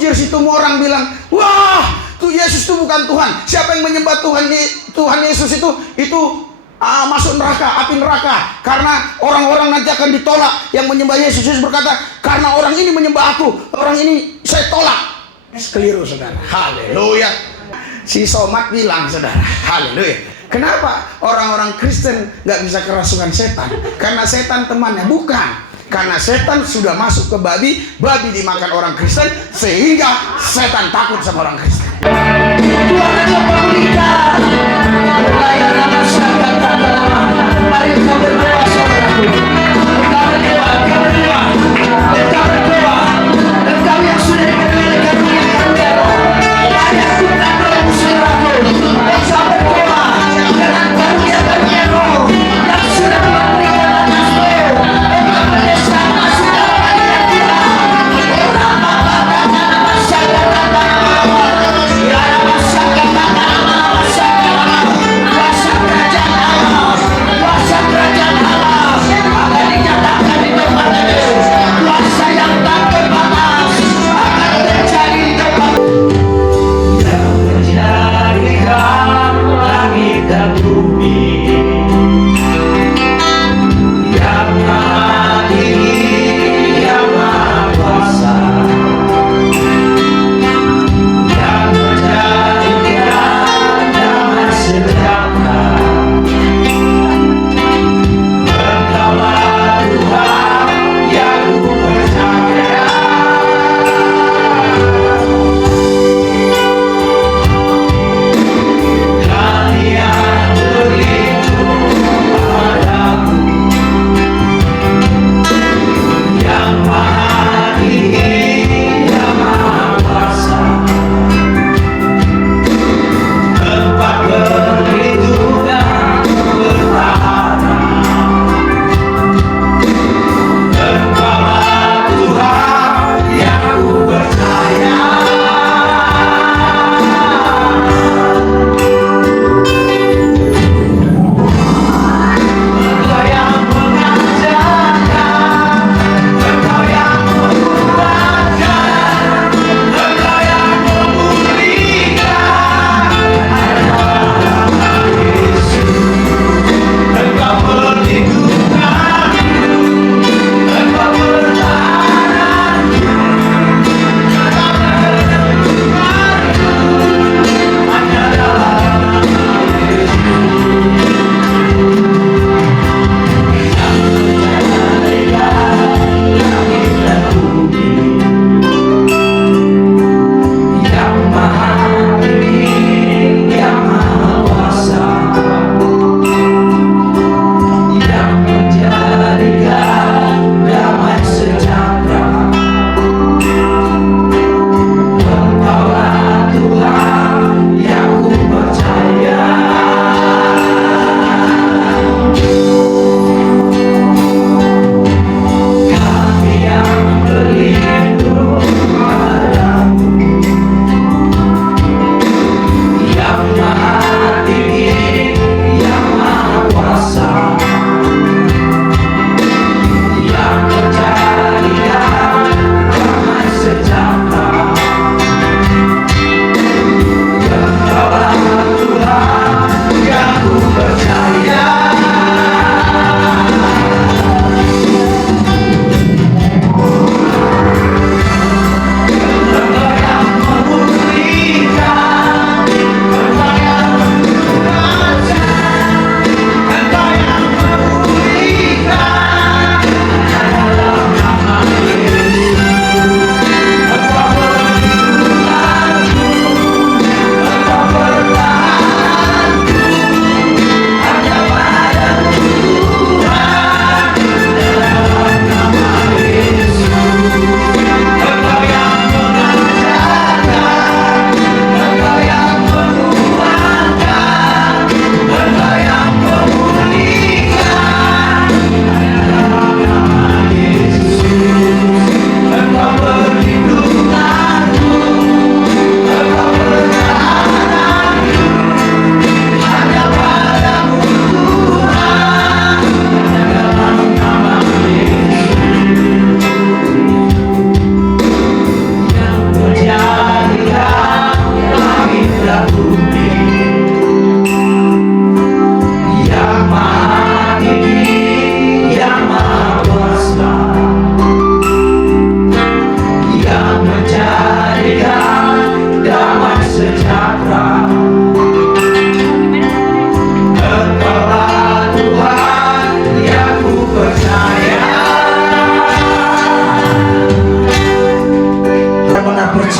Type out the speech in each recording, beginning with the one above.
punjir situ orang bilang, wah, tuh Yesus itu bukan Tuhan. Siapa yang menyembah Tuhan Yesus itu masuk neraka, api neraka. Karena orang-orang nanti akan ditolak. Yang menyembah Yesus, Yesus berkata, karena orang ini menyembah aku, orang ini saya tolak. Keliru, saudara. Haleluya. Si Somat bilang, saudara, haleluya, kenapa orang-orang Kristen gak bisa kerasukan setan? Karena setan temannya. Bukan, karena setan sudah masuk ke babi dimakan orang Kristen, sehingga setan takut sama orang Kristen. Mari kita berdoa, saudaraku. Engkau berdoa, engkau yang sudah dipenuhi oleh karunia Roh. Ayah kita berdoa, saudaraku. Engkau berdoa dengan karunia Roh yang sudah diberikan atasmu. Engkau mendesak masuk dalam hadirat Tuhan. Orang Bapa masyarakat kuasa kerajaan Allah, kuasa kerajaan Allah.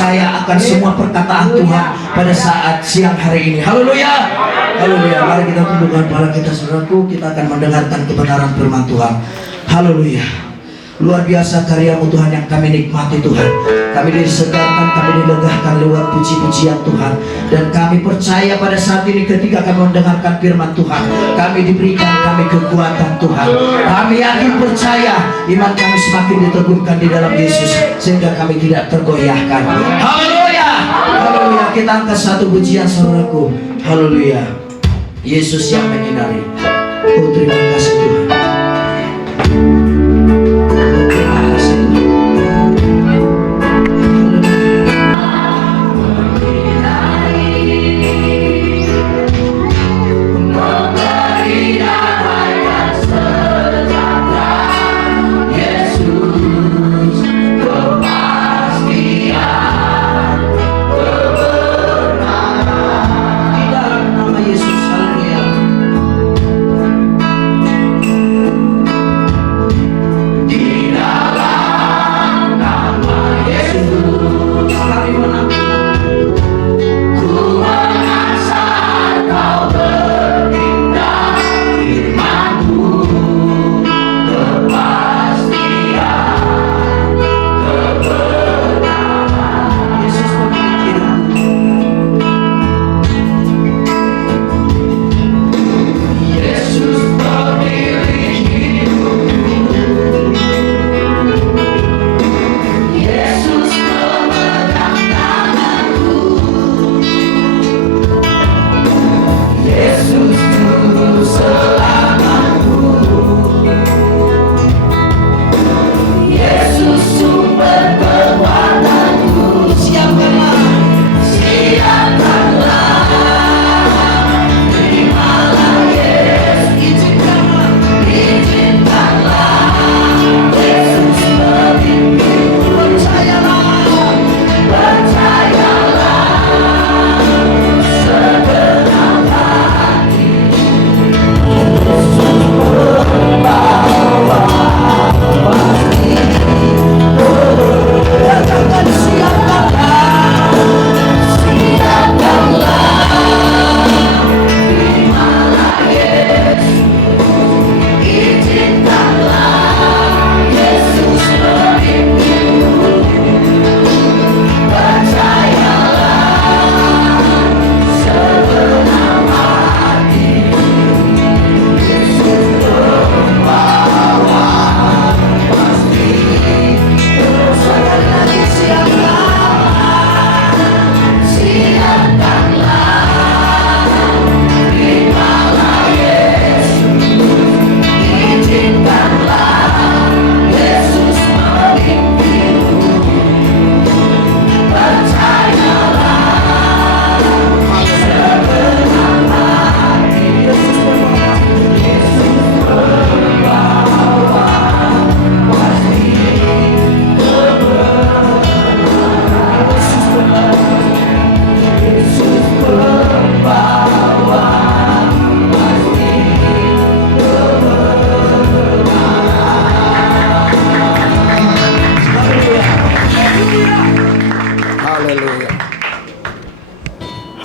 percaya akan semua perkataan Tuhan pada saat siang hari ini. Haleluya. Haleluya. Mari kita tundukkan kepala kita, saudaraku. Kita akan mendengarkan kebenaran firman Tuhan. Haleluya. Luar biasa karya-Mu Tuhan yang kami nikmati Tuhan. Kami disegarkan, kami dilegahkan lewat puji-pujian Tuhan. Dan kami percaya pada saat ini ketika kami mendengarkan firman Tuhan, kami diberikan kekuatan Tuhan. Kami yakin percaya iman kami semakin diteguhkan di dalam Yesus, sehingga kami tidak tergoyahkan. Haleluya. Haleluya. Kita angkat satu pujian, saudaraku. Haleluya. Yesus yang menyinari. Oh, terima kasih Tuhan.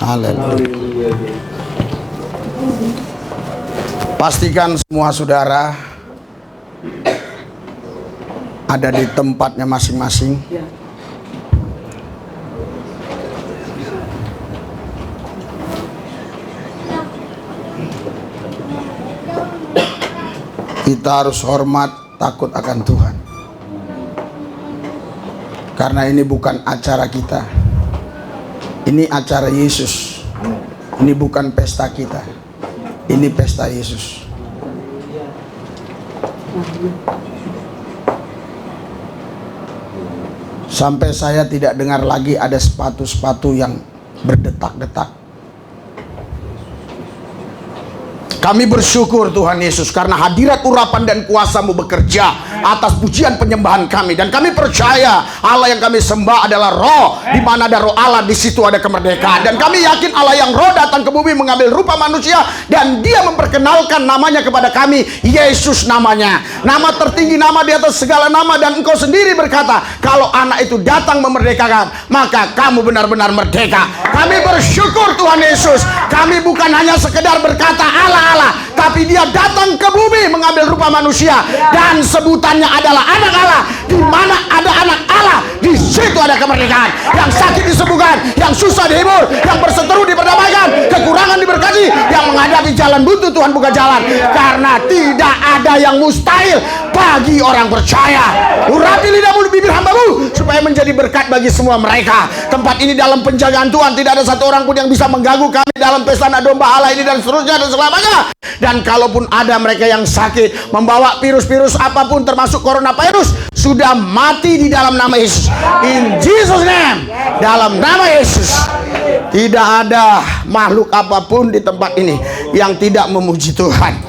Haleluya. Pastikan semua saudara ada di tempatnya masing-masing. Kita harus hormat, takut akan Tuhan. Karena ini bukan acara kita. Ini acara Yesus. Ini bukan pesta kita. Ini pesta Yesus. Sampai saya tidak dengar lagi ada sepatu-sepatu yang berdetak-detak. Kami bersyukur Tuhan Yesus karena hadirat urapan dan kuasa-Mu bekerja atas pujian penyembahan kami. Dan kami percaya Allah yang kami sembah adalah roh. Di mana ada roh Allah, di situ ada kemerdekaan. Dan kami yakin Allah yang roh datang ke bumi mengambil rupa manusia. Dan Dia memperkenalkan namanya kepada kami, Yesus namanya. Nama tertinggi, nama di atas segala nama. Dan Engkau sendiri berkata, kalau anak itu datang memerdekakan, maka kamu benar-benar merdeka. Kami bersyukur Tuhan Yesus. Kami bukan hanya sekedar berkata Allah, tapi Dia datang ke bumi mengambil rupa manusia. Dan sebutannya adalah anak Allah. Di mana ada anak Allah, di situ ada kemerdekaan. Yang sakit disembuhkan, yang susah dihibur, yang berseteru diperdamaikan, kekurangan diberkati, yang menghadapi jalan buntu Tuhan buka jalan. Karena tidak ada yang mustahil bagi orang percaya. Urapi lidah mulut bibir hamba-Mu supaya menjadi berkat bagi semua mereka. Tempat ini dalam penjagaan Tuhan, tidak ada satu orang pun yang bisa mengganggu kami dalam pesta domba Allah ini dan seterusnya dan selamanya. Dan kalaupun ada mereka yang sakit, membawa virus-virus apapun termasuk coronavirus, sudah mati di dalam nama Yesus. In Jesus name, dalam nama Yesus. Tidak ada makhluk apapun di tempat ini yang tidak memuji Tuhan.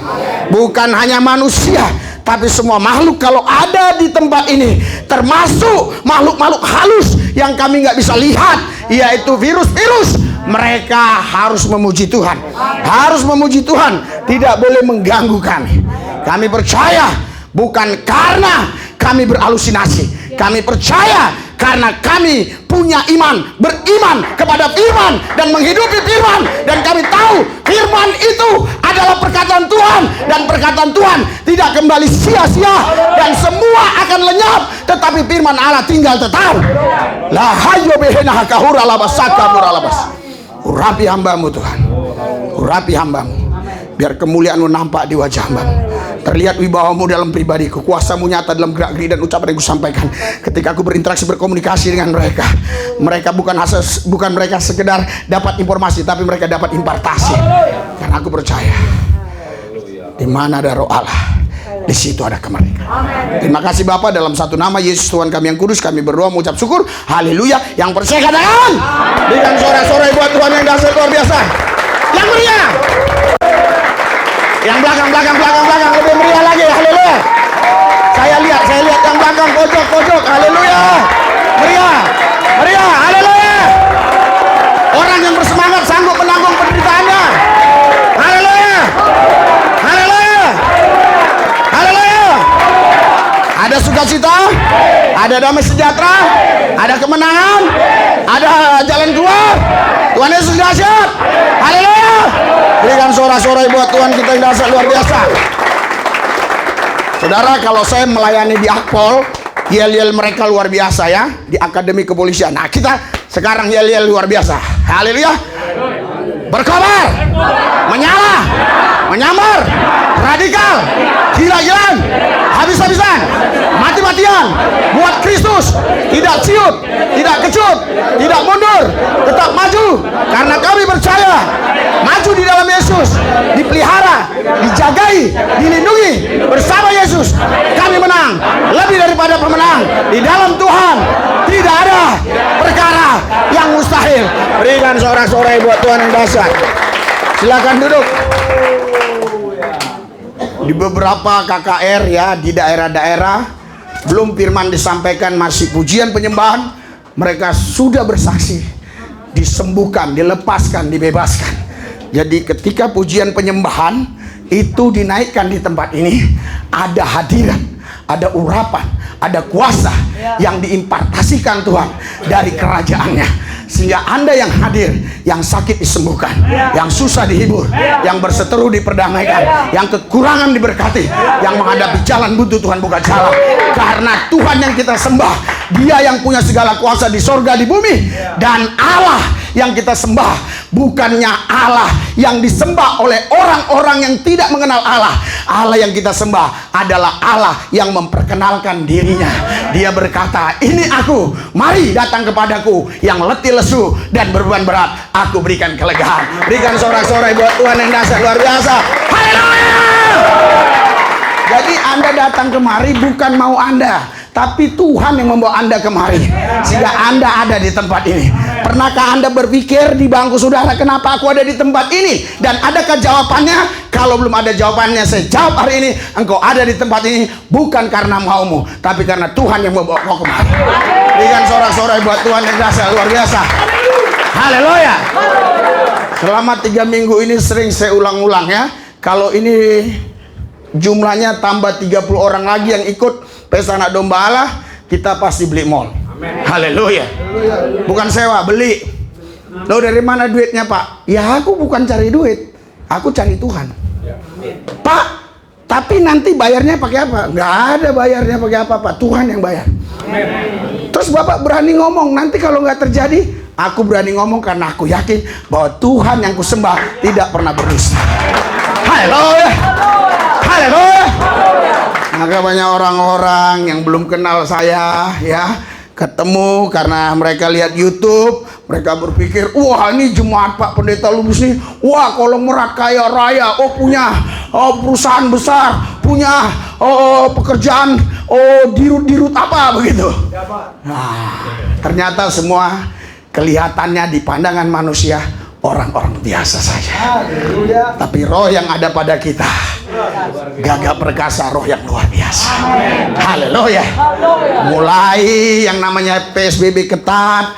Bukan hanya manusia, tapi semua makhluk kalau ada di tempat ini, termasuk makhluk-makhluk halus yang kami nggak bisa lihat, yaitu virus-virus. Mereka harus memuji Tuhan, harus memuji Tuhan, tidak boleh mengganggu kami. Kami percaya bukan karena kami berhalusinasi, kami percaya karena kami punya iman, beriman kepada firman dan menghidupi firman. Dan kami tahu firman itu adalah perkataan Tuhan, dan perkataan Tuhan tidak kembali sia-sia, dan semua akan lenyap, tetapi firman Allah tinggal tetap. La hayyo behenah kahura labasaka muralabas. Urapi hamba-Mu Tuhan, urapi hamba-Mu, biar kemuliaan-Mu nampak di wajah hamba-Mu. Terlihat wibawa-Mu dalam pribadi, kekuasaan-Mu nyata dalam gerak-gerik dan ucapan yang Ku sampaikan. Ketika aku berinteraksi, berkomunikasi dengan mereka, mereka bukan mereka sekedar dapat informasi, tapi mereka dapat impartasi. Dan aku percaya, di mana ada roh Allah, di situ ada kemerdekaan. Terima kasih Bapa, dalam satu nama Yesus Tuhan kami yang kudus, kami berdoa mengucap syukur. Haleluya. Yang percaya katakan, berikan sorak-sorai buat Tuhan yang dahsyat luar biasa. Yang meriah. Yang belakang lebih meriah lagi. Haleluya. Saya lihat yang belakang pojok. Haleluya. Meriah. Haleluya. Orang yang bersemangat sanggup menanggung penderitaannya. Haleluya. Ada sukacita, ada damai sejahtera, ada kemenangan, ada jalan keluar. Tuhan Yesus dahsyat. Haleluya. Berikan sorak-sorai buat Tuhan kita yang dahsyat luar biasa. Saudara, kalau saya melayani di Akpol, yel-yel mereka luar biasa ya, di Akademi Kepolisian. Nah, kita sekarang yel-yel luar biasa. Haleluya. Berkobar, menyala, menyamar, radikal, gila-gilaan, habis-habisan, mati-matian, buat Kristus, tidak ciut, tidak kecut, tidak mundur, tetap maju, karena kami percaya, maju di dalam Yesus, dipelihara, dijagai, dilindungi, bersama Yesus, kami menang, lebih daripada pemenang, di dalam Tuhan, tidak ada perkara yang mustahil. Berikan sorak-sorai buat Tuhan yang dahsyat. Silakan duduk. Di beberapa KKR ya, di daerah-daerah belum firman disampaikan, masih pujian penyembahan, mereka sudah bersaksi, disembuhkan, dilepaskan, dibebaskan. Jadi ketika pujian penyembahan itu dinaikkan di tempat ini, ada hadirat, ada urapan, ada kuasa yang diimpartasikan Tuhan dari kerajaannya. Sehingga Anda yang hadir, yang sakit disembuhkan, yang susah dihibur, yang berseteru diperdamaikan, yang kekurangan diberkati, yang menghadapi jalan buntu Tuhan buka jalan. Karena Tuhan yang kita sembah, Dia yang punya segala kuasa di sorga di bumi. Dan Allah yang kita sembah bukannya Allah yang disembah oleh orang-orang yang tidak mengenal Allah. Allah yang kita sembah adalah Allah yang memperkenalkan dirinya. Dia berkata, ini aku, mari datang kepadaku yang letih lesu dan beban berat, aku berikan kelegaan. Berikan sorak-sorai buat Tuhan yang dahsyat luar biasa. Haleluya. Jadi Anda datang kemari bukan mau Anda, tapi Tuhan yang membawa Anda kemari sehingga Anda ada di tempat ini. Pernahkah Anda berpikir di bangku saudara, kenapa aku ada di tempat ini? Dan adakah jawabannya? Kalau belum ada jawabannya, saya jawab hari ini, engkau ada di tempat ini bukan karena maumu, tapi karena Tuhan yang membawa kau kemari. Berikan sorak-sorai buat Tuhan yang dahsyat, luar biasa. Haleluya. Selama 3 minggu ini sering saya ulang-ulang ya. Kalau ini jumlahnya tambah 30 orang lagi yang ikut pesta anak domba Allah, kita pasti beli mall. Haleluya. Bukan sewa, beli. Loh, dari mana duitnya, Pak? Ya aku bukan cari duit, aku cari Tuhan. Pak, tapi nanti bayarnya pakai apa? Nggak ada bayarnya pakai apa, Pak. Tuhan yang bayar. Terus Bapak berani ngomong, nanti kalau nggak terjadi, aku berani ngomong karena aku yakin bahwa Tuhan yang kusembah tidak pernah berdusta. Haleluya. Haleluya. Maka banyak orang-orang yang belum kenal saya ya, ketemu karena mereka lihat YouTube, mereka berpikir, wah ini jemaat Pak Pendeta Lubis nih, wah konglomerat kaya raya, punya perusahaan besar, punya pekerjaan, dirut-dirut apa begitu. Nah, ternyata semua kelihatannya di pandangan manusia orang-orang biasa saja. Tapi roh yang ada pada kita gagah perkasa, roh yang luar biasa. Haleluya. Mulai yang namanya PSBB ketat,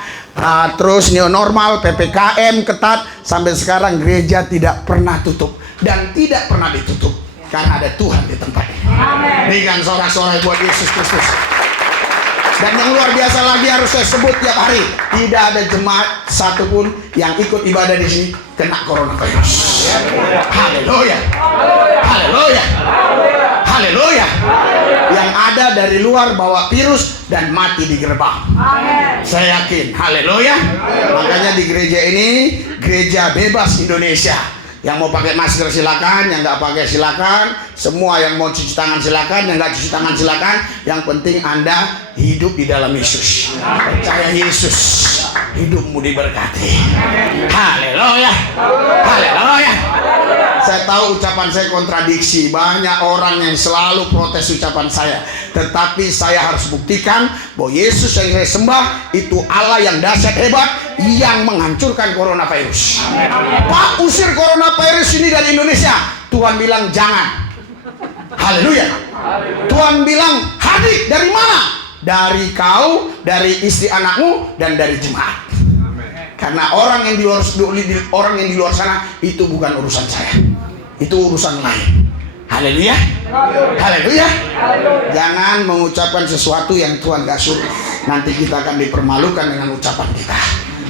terus new normal, PPKM ketat, sampai sekarang gereja tidak pernah tutup dan tidak pernah ditutup karena ada Tuhan di tempat ini. Berikan sorak-sorai buat Yesus Kristus. Dan yang luar biasa lagi harus saya sebut tiap hari, tidak ada jemaat satupun yang ikut ibadah di sini kena coronavirus. Haleluya. Haleluya. Haleluya. Yang ada dari luar bawa virus dan mati di gerbang. Saya yakin. Haleluya. Makanya di gereja ini, gereja bebas Indonesia. Yang mau pakai masker silakan, yang nggak pakai silakan. Semua yang mau cuci tangan silakan, yang nggak cuci tangan silakan. Yang penting Anda hidup di dalam Yesus. Percaya Yesus, hidupmu diberkati. Haleluya. Haleluya. Saya tahu ucapan saya kontradiksi. Banyak orang yang selalu protes ucapan saya. Tetapi saya harus buktikan bahwa Yesus yang saya sembah itu Allah yang dahsyat hebat, yang menghancurkan coronavirus. Pak, usir coronavirus ini dari Indonesia. Tuhan bilang jangan. Haleluya. Tuhan bilang hadir dari mana? Dari kau, dari istri anakmu, dan dari jemaat. Karena orang yang di luar sana itu bukan urusan saya. Itu urusan lain. Haleluya. Haleluya. Jangan mengucapkan sesuatu yang Tuhan gak suruh. Nanti kita akan dipermalukan dengan ucapan kita.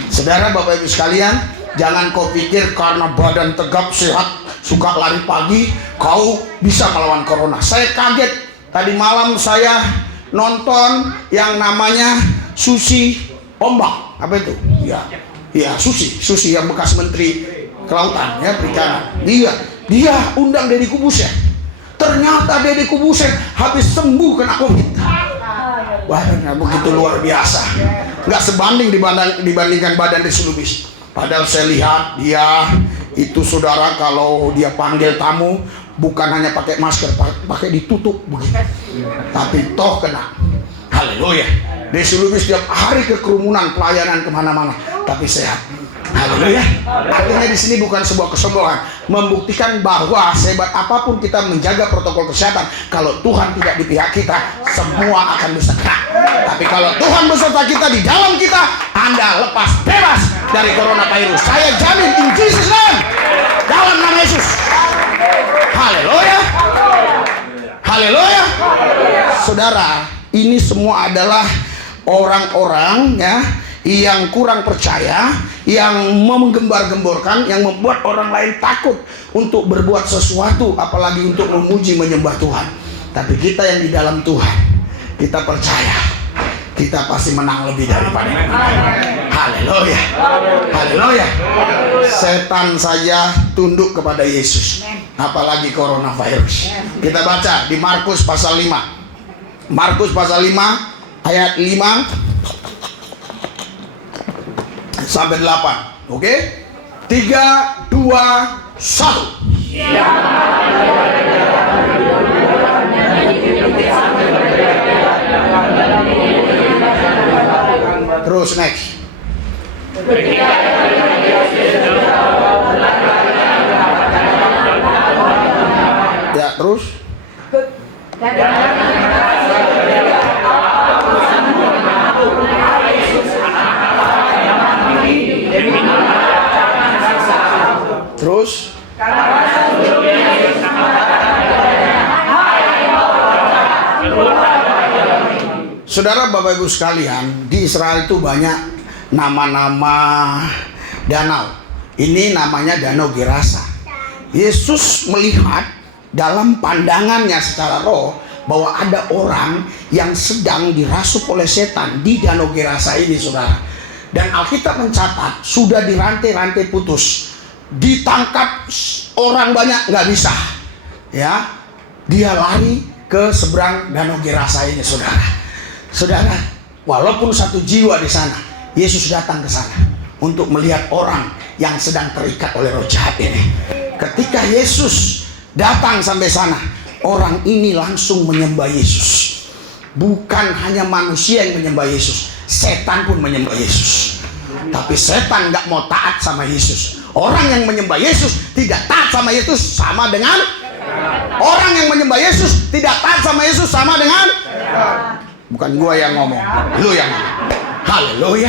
Saudara, Bapak Ibu sekalian, jangan kau pikir karena badan tegap sehat, suka lari pagi, kau bisa melawan corona. Saya kaget. Tadi malam saya nonton yang namanya Susi Ombak. Apa itu? Iya, Susi yang bekas Menteri Kelautan ya, Perikanan. Dia undang Deddy Corbuzier. Ternyata Deddy Corbuzier habis sembuh kena COVID. Wah, begitu luar biasa. Nggak sebanding dibandingkan badan Deddy Lubis. Padahal saya lihat dia itu, saudara, kalau dia panggil tamu bukan hanya pakai masker, pakai ditutup begitu. Tapi toh kena. Haleluya. Deddy Lubis setiap hari ke kerumunan, pelayanan kemana-mana, tapi sehat. Haleluya. Artinya di sini bukan sebuah kesombongan, membuktikan bahwa sehebat apapun kita menjaga protokol kesehatan, kalau Tuhan tidak di pihak kita, semua akan bisa kena. Tapi kalau Tuhan beserta kita, di dalam kita, Anda lepas bebas dari coronavirus. Saya jamin in Jesus name, dalam nama Yesus. Haleluya. Haleluya. Saudara, ini semua adalah orang-orang ya yang kurang percaya, yang menggembar-gemborkan, yang membuat orang lain takut untuk berbuat sesuatu, apalagi untuk memuji menyembah Tuhan. Tapi kita yang di dalam Tuhan, kita percaya kita pasti menang lebih daripada ini. Haleluya. Haleluya. Setan saja tunduk kepada Yesus, apalagi coronavirus. Kita baca di Markus pasal 5. Markus pasal 5 ayat 5 sampai 8. Oke? 3, 2, 1. Terus next. Ya, terus. Terus. Saudara, Bapak Ibu sekalian, di Israel itu banyak nama-nama danau. Ini namanya Danau Gerasa. Yesus melihat dalam pandangannya secara roh bahwa ada orang yang sedang dirasup oleh setan di Danau Gerasa ini, saudara. Dan Alkitab mencatat sudah dirantai-rantai putus, ditangkap orang banyak, nggak bisa. Ya, dia lari ke seberang Danau Gerasa ini, saudara. Saudara, walaupun satu jiwa di sana, Yesus datang ke sana untuk melihat orang yang sedang terikat oleh roh jahat ini. Ketika Yesus datang sampai sana, orang ini langsung menyembah Yesus. Bukan hanya manusia yang menyembah Yesus, setan pun menyembah Yesus. Tapi setan nggak mau taat sama Yesus. Orang yang menyembah Yesus tidak taat sama Yesus sama dengan orang yang menyembah Yesus tidak taat sama Yesus sama dengan. Bukan gua yang ngomong, lu yang ngomong. Haleluya.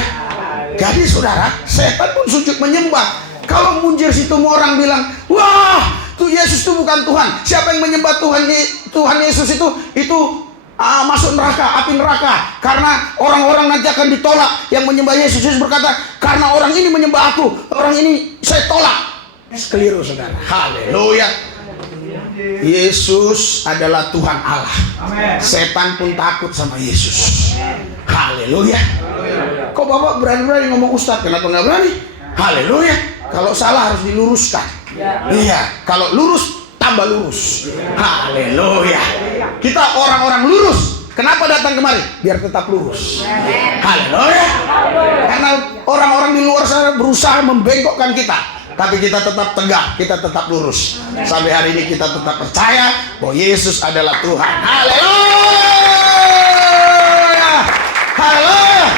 Jadi saudara, setan pun sujud menyembah. Kalau munjir situ orang bilang, wah, tuh Yesus itu bukan Tuhan. Siapa yang menyembah Tuhan Yesus itu masuk neraka, api neraka. Karena orang-orang nanti akan ditolak yang menyembah Yesus. Yesus berkata, karena orang ini menyembah aku, orang ini saya tolak. Keliru, saudara. Haleluya. Yesus adalah Tuhan Allah. Setan pun takut sama Yesus. Haleluya. Kok Bapak berani-berani ngomong Ustadz? Kenapa nggak berani? Haleluya. Kalau salah harus diluruskan. Iya. Kalau lurus tambah lurus. Haleluya. Kita orang-orang lurus. Kenapa datang kemari? Biar tetap lurus. Haleluya. Karena orang-orang di luar sana berusaha membengkokkan kita. Tapi kita tetap tegak, kita tetap lurus. Sampai hari ini kita tetap percaya bahwa Yesus adalah Tuhan. Haleluya. Haleluya.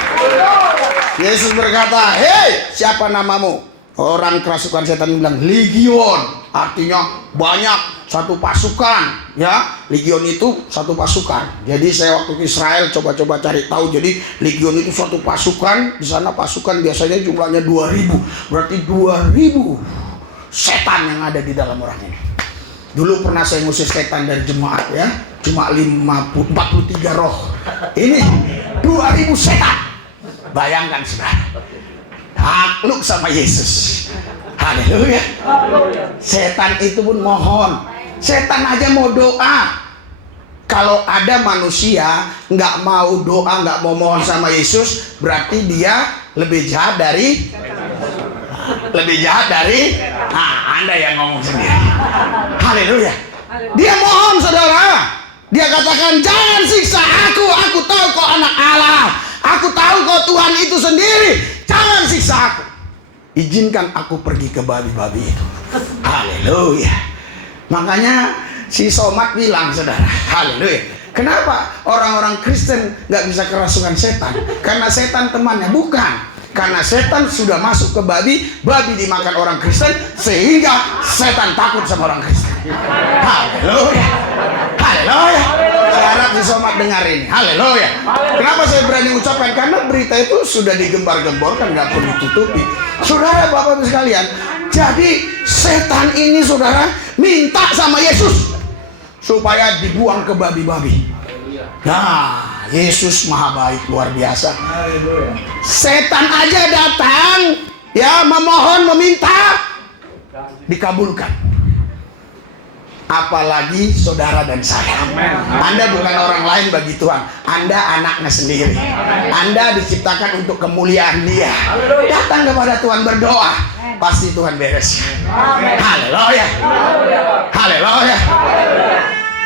Yesus berkata, hei, siapa namamu? Orang kerasukan setan bilang, Legion. Artinya banyak, satu pasukan. Ya, Legion itu satu pasukan. Jadi saya waktu ke Israel coba-coba cari tahu. Jadi Legion itu suatu pasukan. Di sana pasukan biasanya jumlahnya 2.000. Berarti 2.000 setan yang ada di dalam orang ini. Dulu pernah saya ngusir setan dari jemaat, ya. Cuma 43 roh. Ini 2.000 setan. Bayangkan, saudara. Takluk sama Yesus. Haleluya. Setan itu pun mohon. Setan aja mau doa. Kalau ada manusia nggak mau doa, nggak mau mohon sama Yesus, berarti dia lebih jahat dari Anda yang ngomong sendiri. Haleluya. Dia mohon, saudara. Dia katakan, jangan siksa aku tahu kau anak Allah. Aku tahu kau Tuhan itu sendiri. Jangan siksa aku. Izinkan aku pergi ke babi-babi itu. Haleluya. Makanya si Somat bilang, saudara, haleluya. Kenapa orang-orang Kristen gak bisa kerasukan setan? Karena setan temannya. Bukan. Karena setan sudah masuk ke babi, babi dimakan orang Kristen, sehingga setan takut sama orang Kristen. Haleluya. Haleluya. Saya harap si Somat dengar ini. Haleluya. Kenapa saya berani ucapkan? Karena berita itu sudah digembar-gemborkan, gak perlu ditutupi. Saudara, Bapak Ibu sekalian, jadi setan ini, saudara, minta sama Yesus supaya dibuang ke babi-babi. Nah, Yesus maha baik, luar biasa. Setan aja datang, ya, memohon, meminta, dikabulkan. Apalagi saudara dan saya. Anda bukan orang lain bagi Tuhan. Anda anaknya sendiri. Anda diciptakan untuk kemuliaan Dia. Datang kepada Tuhan, berdoa, pasti Tuhan beres. Haleluya. Haleluya.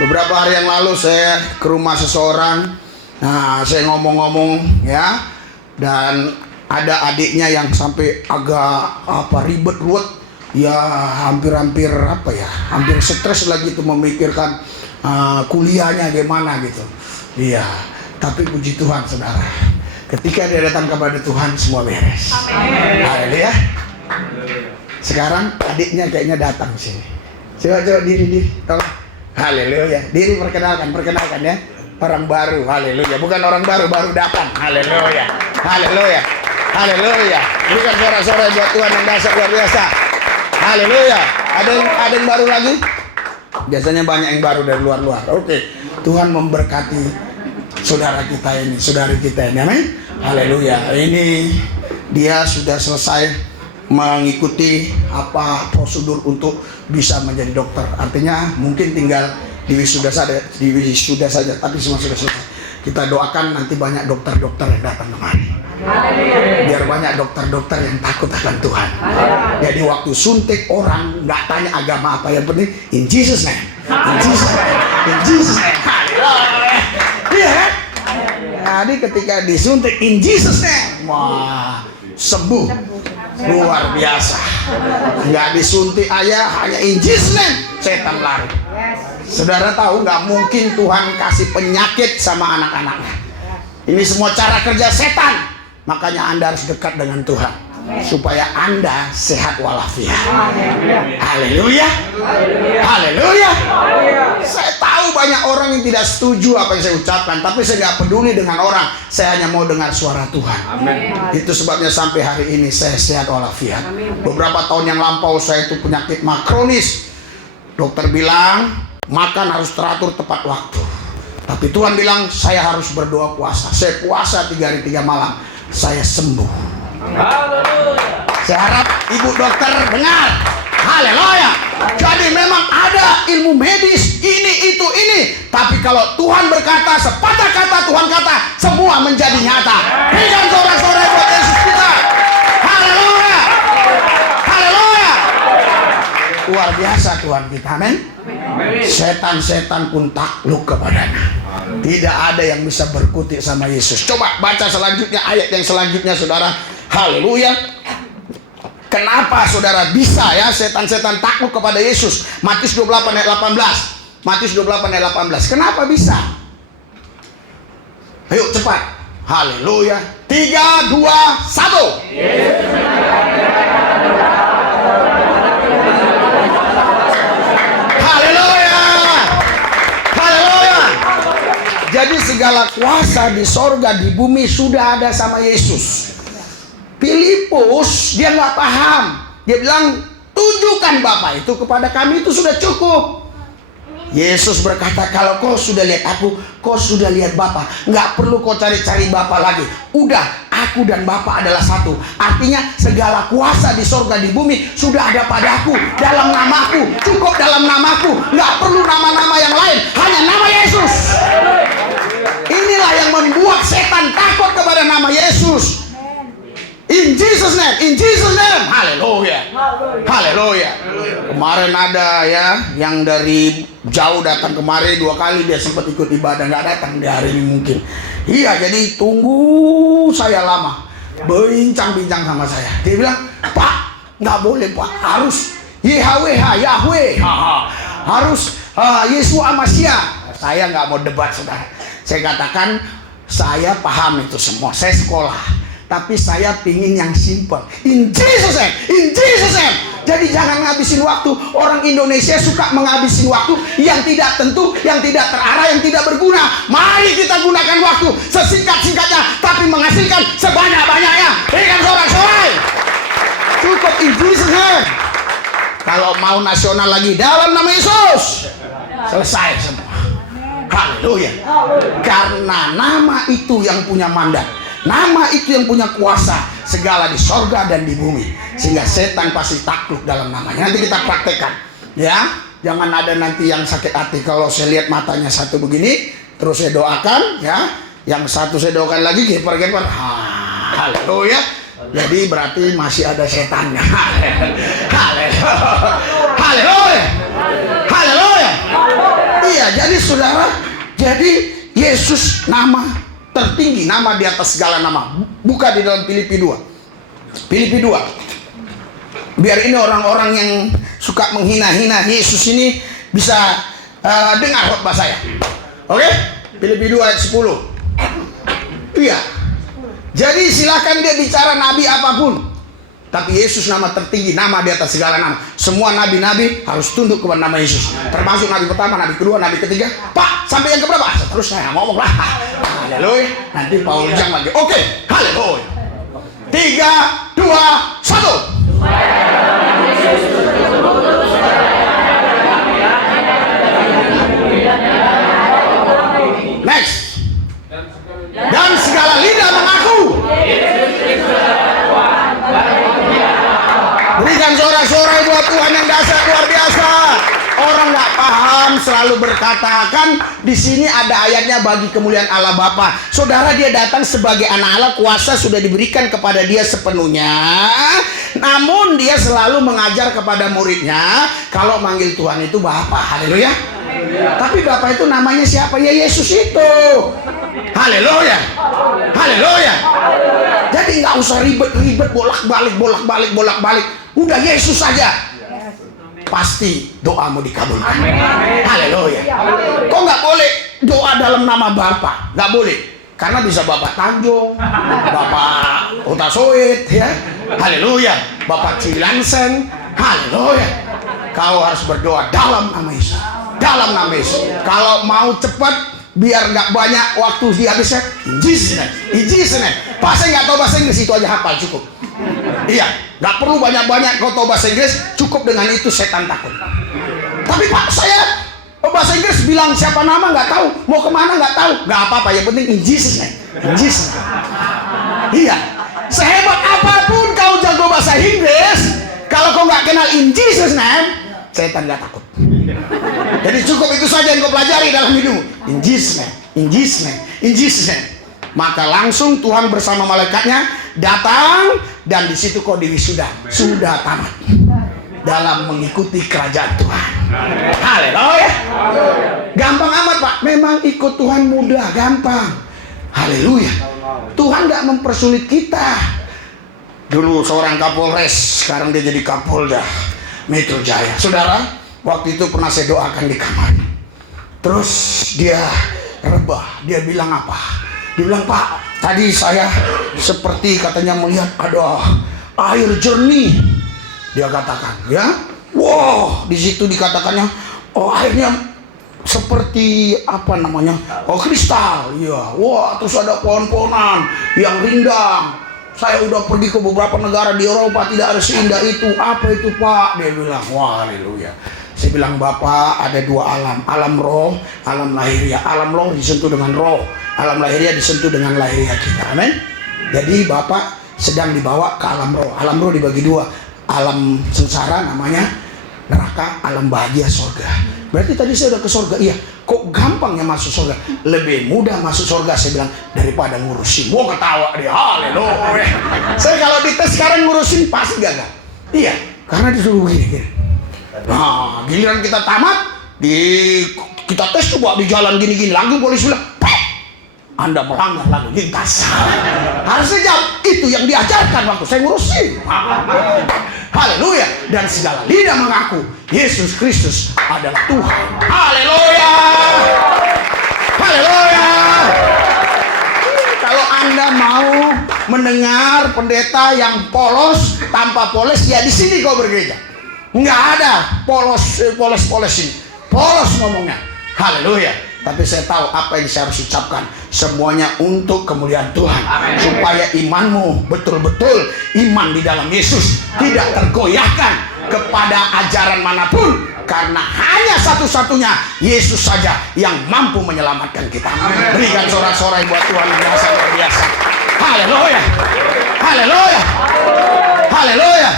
Beberapa hari yang lalu saya ke rumah seseorang. Nah, saya ngomong-ngomong, ya, dan ada adiknya yang sampai agak ribet ruwet, ya, hampir hampir stres lagi tuh memikirkan kuliahnya gimana gitu. Iya, tapi puji Tuhan, saudara, Ketika dia datang kepada Tuhan, semua beres. Haleluya. Sekarang adiknya kayaknya datang sini. Coba diri, tolong. Haleluya. Diri perkenalkan ya. Orang baru, haleluya. Bukan orang baru datang. Haleluya. Haleluya. Haleluya. Berikan sorak-sorai buat Tuhan yang dahsyat luar biasa. Haleluya. Ada yang baru lagi? Biasanya banyak yang baru dari luar-luar. Oke. Tuhan memberkati saudari kita ini. Amin. Haleluya. Ini dia sudah selesai mengikuti prosedur untuk bisa menjadi dokter. Artinya mungkin tinggal di wisuda saja, tapi semua sudah selesai. Kita doakan nanti banyak dokter-dokter yang datang kemari. Biar banyak dokter-dokter yang takut akan Tuhan. Jadi waktu suntik orang nggak tanya agama apa, yang penting in Jesus name. In Jesus name. In Jesus name. Iya kan? Jadi ketika disuntik in Jesus name, wah, sembuh. Luar biasa. Nggak disuntik hanya in Jesus name, setan lari. Saudara tahu nggak mungkin Tuhan kasih penyakit sama anak-anaknya. Ini semua cara kerja setan. Makanya Anda harus dekat dengan Tuhan supaya Anda sehat walafiat. Haleluya. Haleluya. Saya tahu banyak orang yang tidak setuju apa yang saya ucapkan, tapi saya nggak peduli dengan orang. Saya hanya mau dengar suara Tuhan. Itu sebabnya sampai hari ini saya sehat walafiat. Beberapa tahun yang lampau saya itu penyakit mah kronis. Dokter bilang makan harus teratur tepat waktu. Tapi Tuhan bilang saya harus berdoa puasa. Saya puasa 3 hari 3 malam. Saya sembuh. Haleluya. Saya harap ibu dokter dengar. Haleluya. Jadi memang ada ilmu medis ini. Tapi kalau Tuhan berkata, sepatah kata Tuhan kata, semua menjadi nyata. Berikan sorak-sorai buat Yesus kita. Haleluya. Haleluya. Luar biasa Tuhan kita. Amin. Setan-setan pun takluk kepadanya. Tidak ada yang bisa berkutik sama Yesus. Coba baca selanjutnya, ayat yang selanjutnya saudara. Haleluya. Kenapa saudara bisa ya setan-setan takluk kepada Yesus? Matius 28 ayat 18. Matius 28 ayat 18. Kenapa bisa? Ayo cepat. Haleluya. 3, 2, 1. Haleluya. Haleluya. Jadi segala kuasa di sorga, di bumi sudah ada sama Yesus. Filipus dia nggak paham. Dia bilang, tunjukkan Bapa itu kepada kami, itu sudah cukup. Yesus berkata, kalau kau sudah lihat aku, kau sudah lihat Bapa. Nggak perlu kau cari-cari Bapa lagi. Udah, aku dan Bapa adalah satu. Artinya segala kuasa di sorga di bumi sudah ada padaku, dalam namaku, cukup dalam namaku. Nggak perlu nama-nama yang lain, hanya nama Yesus. Inilah yang membuat setan takut kepada nama Yesus. In Jesus name, in Jesus name. Haleluya. Haleluya. Kemarin ada ya yang dari jauh datang kemari 2 kali, dia sempat ikut ibadah, nggak datang di hari ini mungkin. Iya, jadi tunggu saya lama, bincang-bincang sama saya. Dia bilang, Pak, nggak boleh Pak, harus Yahweh, harus Yesua Masya. Saya nggak mau debat saudara. Saya katakan saya paham itu semua, saya sekolah. Tapi saya pingin yang simple. In Jesus name, in Jesus name. Jadi jangan ngabisin waktu. Orang Indonesia suka menghabisin waktu yang tidak tentu, yang tidak terarah, yang tidak berguna. Mari kita gunakan waktu sesingkat-singkatnya, tapi menghasilkan sebanyak-banyaknya. Berikan sorak-sorai. Cukup in Jesus name. Kalau mau nasional lagi, dalam nama Yesus. Selesai semua. Haleluya. Karena nama itu yang punya mandat. Nama itu yang punya kuasa segala di sorga dan di bumi, sehingga setan pasti takluk dalam namanya. Nanti kita praktekkan ya. Jangan ada nanti yang sakit hati kalau saya lihat matanya satu begini, terus saya doakan ya, yang satu saya doakan lagi geper-geper. Haleluya. Jadi berarti masih ada setannya. Haleluya. Haleluya. Haleluya. Iya, jadi saudara, jadi Yesus nama tertinggi, nama di atas segala nama. Buka di dalam Filipi 2. Filipi 2. Biar ini orang-orang yang suka menghina-hina Yesus ini bisa dengar khotbah saya. Oke? Filipi 2 ayat 10. Iya. Jadi silakan dia bicara nabi apapun, tapi Yesus nama tertinggi, nama di atas segala nama. Semua nabi-nabi harus tunduk kepada nama Yesus, termasuk nabi pertama, nabi kedua, nabi ketiga. Pak, sampai yang keberapa? Terus saya ngomong lah. Haleluya. Nanti Paul Jang lagi. Oke, haleluya. 3, 2, 1. Next. Dan segala lidah mengaku. Berikan sorak-sorai buat Tuhan yang dahsyat luar biasa. Orang nggak paham selalu berkatakan di sini ada ayatnya bagi kemuliaan Allah Bapa. Saudara, dia datang sebagai anak Allah, kuasa sudah diberikan kepada dia sepenuhnya. Namun dia selalu mengajar kepada muridnya kalau manggil Tuhan itu Bapa. Haleluya. Tapi Bapa itu namanya siapa? Ya Yesus itu. Haleluya. Haleluya. Jadi nggak usah ribet-ribet bolak-balik. Udah Yesus saja. Pasti doamu dikabulkan. Haleluya. Kok nggak boleh doa dalam nama Bapa? Nggak boleh. Karena bisa Bapak Tanjung, Bapak Utasoit, ya. Haleluya. Bapak Cilanseng. Haleluya. Kau harus berdoa dalam nama Yesus. Dalam nama Yesus. Kalau mau cepat, biar nggak banyak waktu dihabiskan, in Jesus name. Pak, saya nggak tahu bahasa Inggris, itu aja hafal cukup. Iya, nggak perlu banyak-banyak kau tahu bahasa Inggris, cukup dengan itu setan takut. Tapi Pak, saya bahasa Inggris bilang siapa nama nggak tahu, mau kemana nggak tahu, nggak apa-apa, yang penting in Jesus name. In Jesus name. Iya, sehebat apapun kau jago bahasa Inggris, kalau kau nggak kenal in Jesus name, setan nggak takut. Jadi cukup itu saja yang kau pelajari dalam hidupmu. In Jesus name, in Jesus name, in Jesus name. Maka langsung Tuhan bersama malaikatnya datang, dan di situ kau diwisuda, sudah tamat dalam mengikuti kerajaan Tuhan. Haleluya. Gampang amat Pak, memang ikut Tuhan mudah, gampang. Haleluya. Tuhan nggak mempersulit kita. Dulu seorang Kapolres, sekarang dia jadi Kapolda Metro Jaya. Saudara, waktu itu pernah saya doakan di kamar. Terus dia rebah, dia bilang apa? Dia bilang, Pak, tadi saya seperti katanya melihat ada air jernih. Dia katakan, ya, wow, di situ dikatakannya, oh airnya seperti apa namanya, oh kristal, ya, wah, terus ada pohon-pohonan yang rindang. Saya udah pergi ke beberapa negara di Eropa, tidak ada seindah itu. Apa itu Pak? Dia bilang, wah, haleluya. Saya bilang, Bapak, ada dua alam, alam roh, alam lahiriah. Alam roh disentuh dengan roh, alam lahiriah disentuh dengan lahiriah kita. Amin. Jadi Bapak sedang dibawa ke alam roh. Alam roh dibagi dua, alam sengsara namanya neraka, alam bahagia surga. Berarti tadi saya udah ke surga. Iya, kok gampangnya masuk surga? Lebih mudah masuk surga, saya bilang, daripada ngurusin. Mau ketawa dia, haleluya. Saya kalau dites sekarang ngurusin pasti gagal. Iya, karena disuruh gini. Nah, giliran kita tamat, kita tes coba di jalan gini-gini, langsung polisi bilang, Anda melanggar lalu lintas. Harusnya jawab, itu yang diajarkan waktu saya ngurusin. Haleluya. Dan segala lidah mengaku Yesus Kristus adalah Tuhan. Haleluya. Haleluya. Kalau Anda mau mendengar pendeta yang polos tanpa polos, ya di sini kau bergereja. Nggak ada polos ini. Polos ngomongnya. Haleluya. Tapi saya tahu apa yang saya harus ucapkan. Semuanya untuk kemuliaan Tuhan. Amen. Supaya imanmu betul-betul iman di dalam Yesus tidak tergoyahkan kepada ajaran manapun. Karena hanya satu-satunya Yesus saja yang mampu menyelamatkan kita. Amen. Berikan sorak-sorai buat Tuhan yang biasa luar biasa. Haleluya. Haleluya. Haleluya.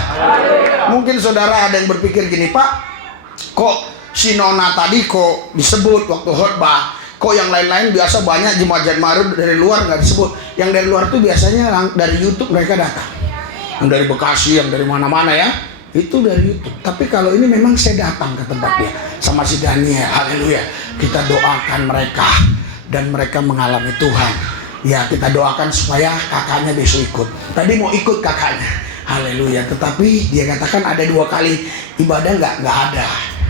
Mungkin saudara ada yang berpikir gini, Pak, kok si Nona tadi kok disebut waktu khotbah, kok yang lain-lain biasa banyak jemaat-jemaat dari luar nggak disebut. Yang dari luar tuh biasanya dari YouTube mereka datang, yang dari Bekasi, yang dari mana-mana ya, itu dari YouTube. Tapi kalau ini memang saya datang ke tempatnya sama si Daniel. Haleluya. Kita doakan mereka dan mereka mengalami Tuhan. Ya, kita doakan supaya kakaknya besok ikut. Tadi mau ikut kakaknya. Haleluya. Tetapi dia katakan ada 2 kali ibadah nggak ada.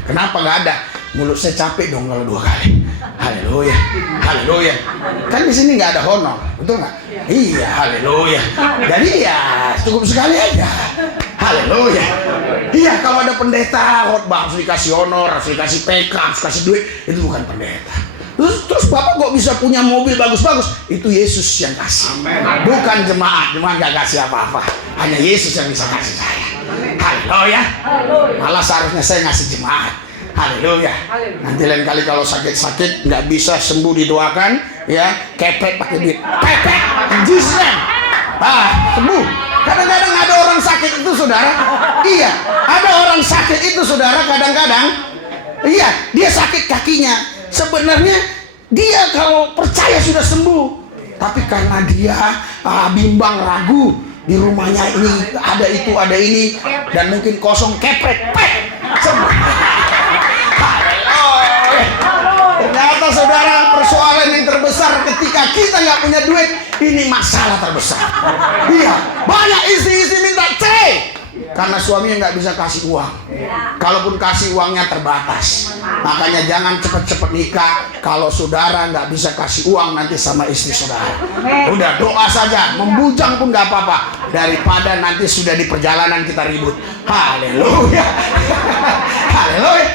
Kenapa nggak ada? Mulut saya capek dong kalau 2 kali. Haleluya, haleluya. Kan di sini nggak ada honor, betul nggak? Iya, haleluya. Jadi ya cukup sekali aja. Haleluya. Iya, kalau ada pendeta khotbah harus dikasih honor, harus dikasih PK, harus kasih duit, itu bukan pendeta. Terus Bapak kok bisa punya mobil bagus-bagus? Itu Yesus yang kasih. Bukan jemaat nggak kasih apa-apa. Hanya Yesus yang bisa kasih saya. Haleluya. Malah seharusnya saya ngasih jemaat. Haleluya. Nanti lain kali kalau sakit-sakit nggak bisa sembuh didoakan, ya kepet pakai duit. Kepet, Jesus. Sembuh. Kadang-kadang ada orang sakit itu saudara. Iya, ada orang sakit itu saudara kadang-kadang. Iya, dia sakit kakinya. Sebenarnya dia kalau percaya sudah sembuh, tapi karena dia bimbang, ragu, di rumahnya ini ada itu ada ini, dan mungkin kosong, kepret, ternyata saudara, persoalan yang terbesar ketika kita nggak punya duit, ini masalah terbesar. Iya, banyak istri-istri minta cerai karena suaminya nggak bisa kasih uang. Kalaupun kasih uangnya terbatas. Makanya jangan cepat-cepat nikah kalau saudara nggak bisa kasih uang nanti sama istri saudara. Udah doa saja, membujang pun nggak apa-apa, daripada nanti sudah di perjalanan kita ribut. Haleluya. Haleluya.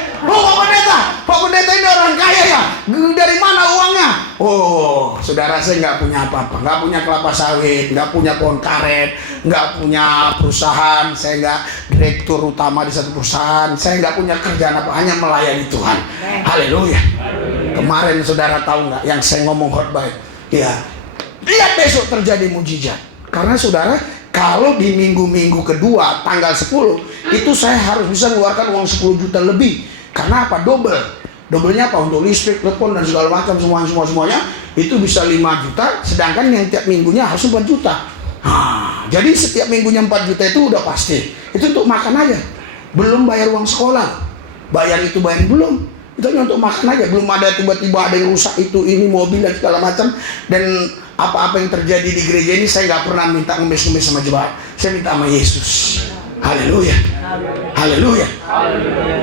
Pak pendeta ini orang kaya ya? Dari mana uangnya? Oh, saudara, saya nggak punya apa-apa, nggak punya kelapa sawit, nggak punya pohon karet, nggak punya perusahaan, saya nggak direktur utama di satu perusahaan, saya nggak punya kerjaan apa, hanya melayani Tuhan. Haleluya. Kemarin saudara tahu nggak yang saya ngomong khotbah? Ya, lihat besok terjadi mujizat. Karena saudara, kalau di minggu-minggu kedua tanggal 10 itu saya harus bisa mengeluarkan uang 10 juta lebih. Karena apa? Dobelnya apa? Untuk listrik, telepon dan segala macam semuanya itu bisa 5 juta, sedangkan yang tiap minggunya harus 4 juta. Jadi setiap minggunya 4 juta itu udah pasti. Itu untuk makan aja. Belum bayar uang sekolah. Bayar belum. Itu hanya untuk makan aja. Belum ada tiba-tiba ada yang rusak itu, ini mobil dan segala macam. Dan apa-apa yang terjadi di gereja ini saya nggak pernah minta ngemis-ngemis sama jemaat. Saya minta sama Yesus. Haleluya. Haleluya.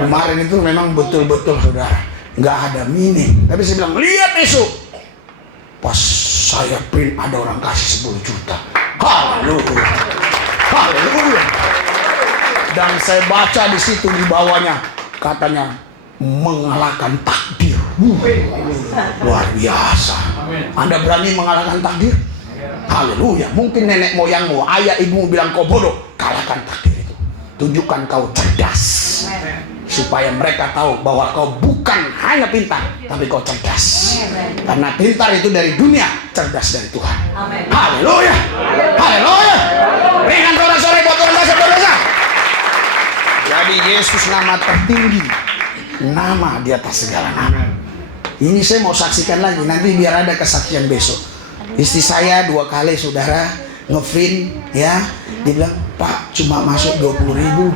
Kemarin itu memang betul-betul saudara, nggak ada minim. Tapi saya bilang, lihat besok. Pas saya print ada orang kasih 10 juta. Haleluya. Haleluya. Dan saya baca di situ di bawahnya, katanya mengalahkan takdir. Luar biasa. Anda berani mengalahkan takdir? Haleluya. Mungkin nenek moyangmu, ayah ibumu bilang kau bodoh, kalahkan takdir itu. Tunjukkan kau cerdas, supaya mereka tahu bahwa kau bukan hanya pintar, tapi kau cerdas. Karena pintar itu dari dunia, cerdas dari Tuhan. Haleluya. Haleluya. Berikan sorak-sorai buat Tuhan dosa. Jadi Yesus nama tertinggi, nama di atas segala nama. Ini saya mau saksikan lagi, nanti biar ada kesaksian besok. Istri saya 2 kali saudara nge-print, ya, dia bilang, Pak cuma masuk 20.000.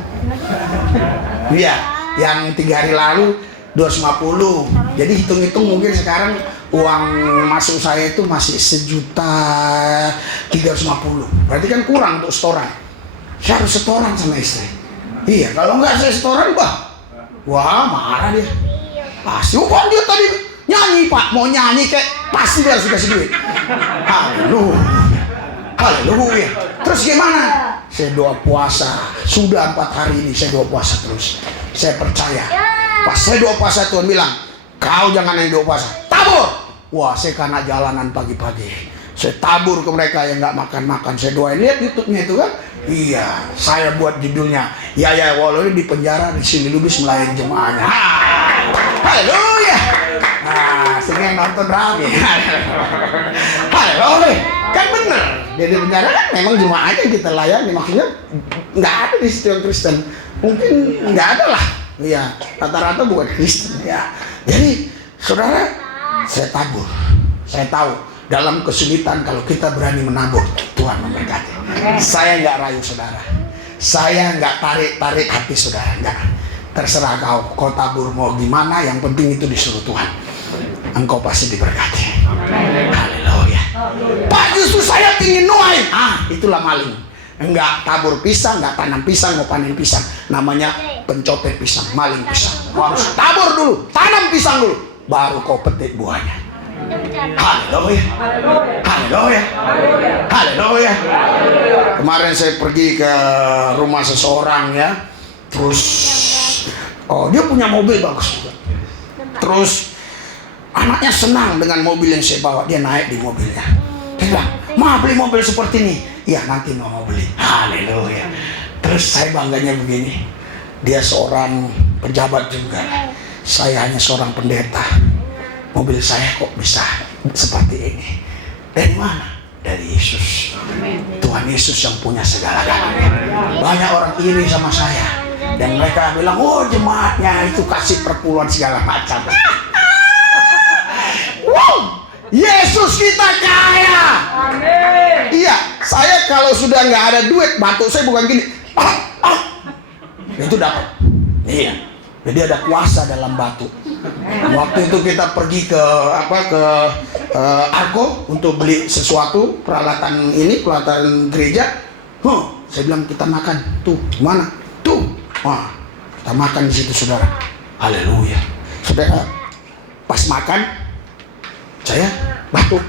Iya, yang 3 hari lalu 250. Jadi hitung-hitung mungkin sekarang uang masuk saya itu masih 1.350.000. Berarti kan kurang untuk setoran. Saya harus setoran sama istri. Iya, kalau nggak saya setoran, wah marah dia. Pasti kan dia tadi nyanyi, Pak, mau nyanyi kayak pasti dia harus kasih duit. Haleluya. Haleluya. Terus gimana? Saya doa puasa. Sudah 4 hari ini saya doa puasa terus. Saya percaya. Pas saya doa puasa, Tuhan bilang, kau jangan yang doa puasa, tabur. Wah, saya karena jalanan pagi-pagi, saya tabur ke mereka yang nggak makan-makan. Saya doain, lihat YouTube-nya itu kan. Iya, saya buat judulnya, ya walau di penjara di sini Lubis melayani jemaahnya. Haleluya. Nah, sehingga yang nonton rame. Haleluya. Kan bener, dia di penjara kan memang jemaahnya kita layani. Maksudnya nggak ada di situ yang Kristen. Mungkin nggak ada lah. Iya, rata-rata bukan Kristen. Ya, jadi saudara, saya tabur. Saya tahu dalam kesulitan kalau kita berani menabur, Tuhan memberkati. Saya nggak rayu saudara. Saya nggak tarik hati saudara. Nggak. Terserah kau tabur mau gimana. Yang penting itu disuruh Tuhan. Engkau pasti diberkati. Haleluya. Pak, justru saya pingin nuain. Itulah maling. Enggak tabur pisang, enggak tanam pisang, mau panen pisang. Namanya pencopet pisang, maling pisang. Harus tabur dulu, tanam pisang dulu. baru kau petik buahnya. Haleluya. Haleluya. Haleluya. Kemarin saya pergi ke rumah seseorang ya. Terus dia punya mobil bagus. Terus anaknya senang dengan mobil yang saya bawa. Dia naik di mobilnya. Dia bilang, "Ma, beli mobil seperti ini." "Iya, nanti mau beli." Haleluya. Terus saya bangganya begini. Dia seorang pejabat juga. Saya hanya seorang pendeta. Mobil saya kok bisa seperti ini. Dari mana? Dari Yesus. Tuhan Yesus yang punya segala-galanya. Banyak orang iri sama saya. Dan mereka bilang, "Oh, jemaatnya itu kasih perpuluhan segala macam." Wow, Yesus kita kaya. Amin. Iya, saya kalau sudah nggak ada duit, batuk saya bukan gini. Itu dapat. Iya. Jadi ada kuasa dalam batuk. Waktu itu kita pergi ke Arko untuk beli sesuatu, peralatan gereja. Saya bilang kita makan. Tuh, mana? Tuh. Wah, kita makan di situ, saudara. Haleluya. Saudara, pas makan, saya batuk.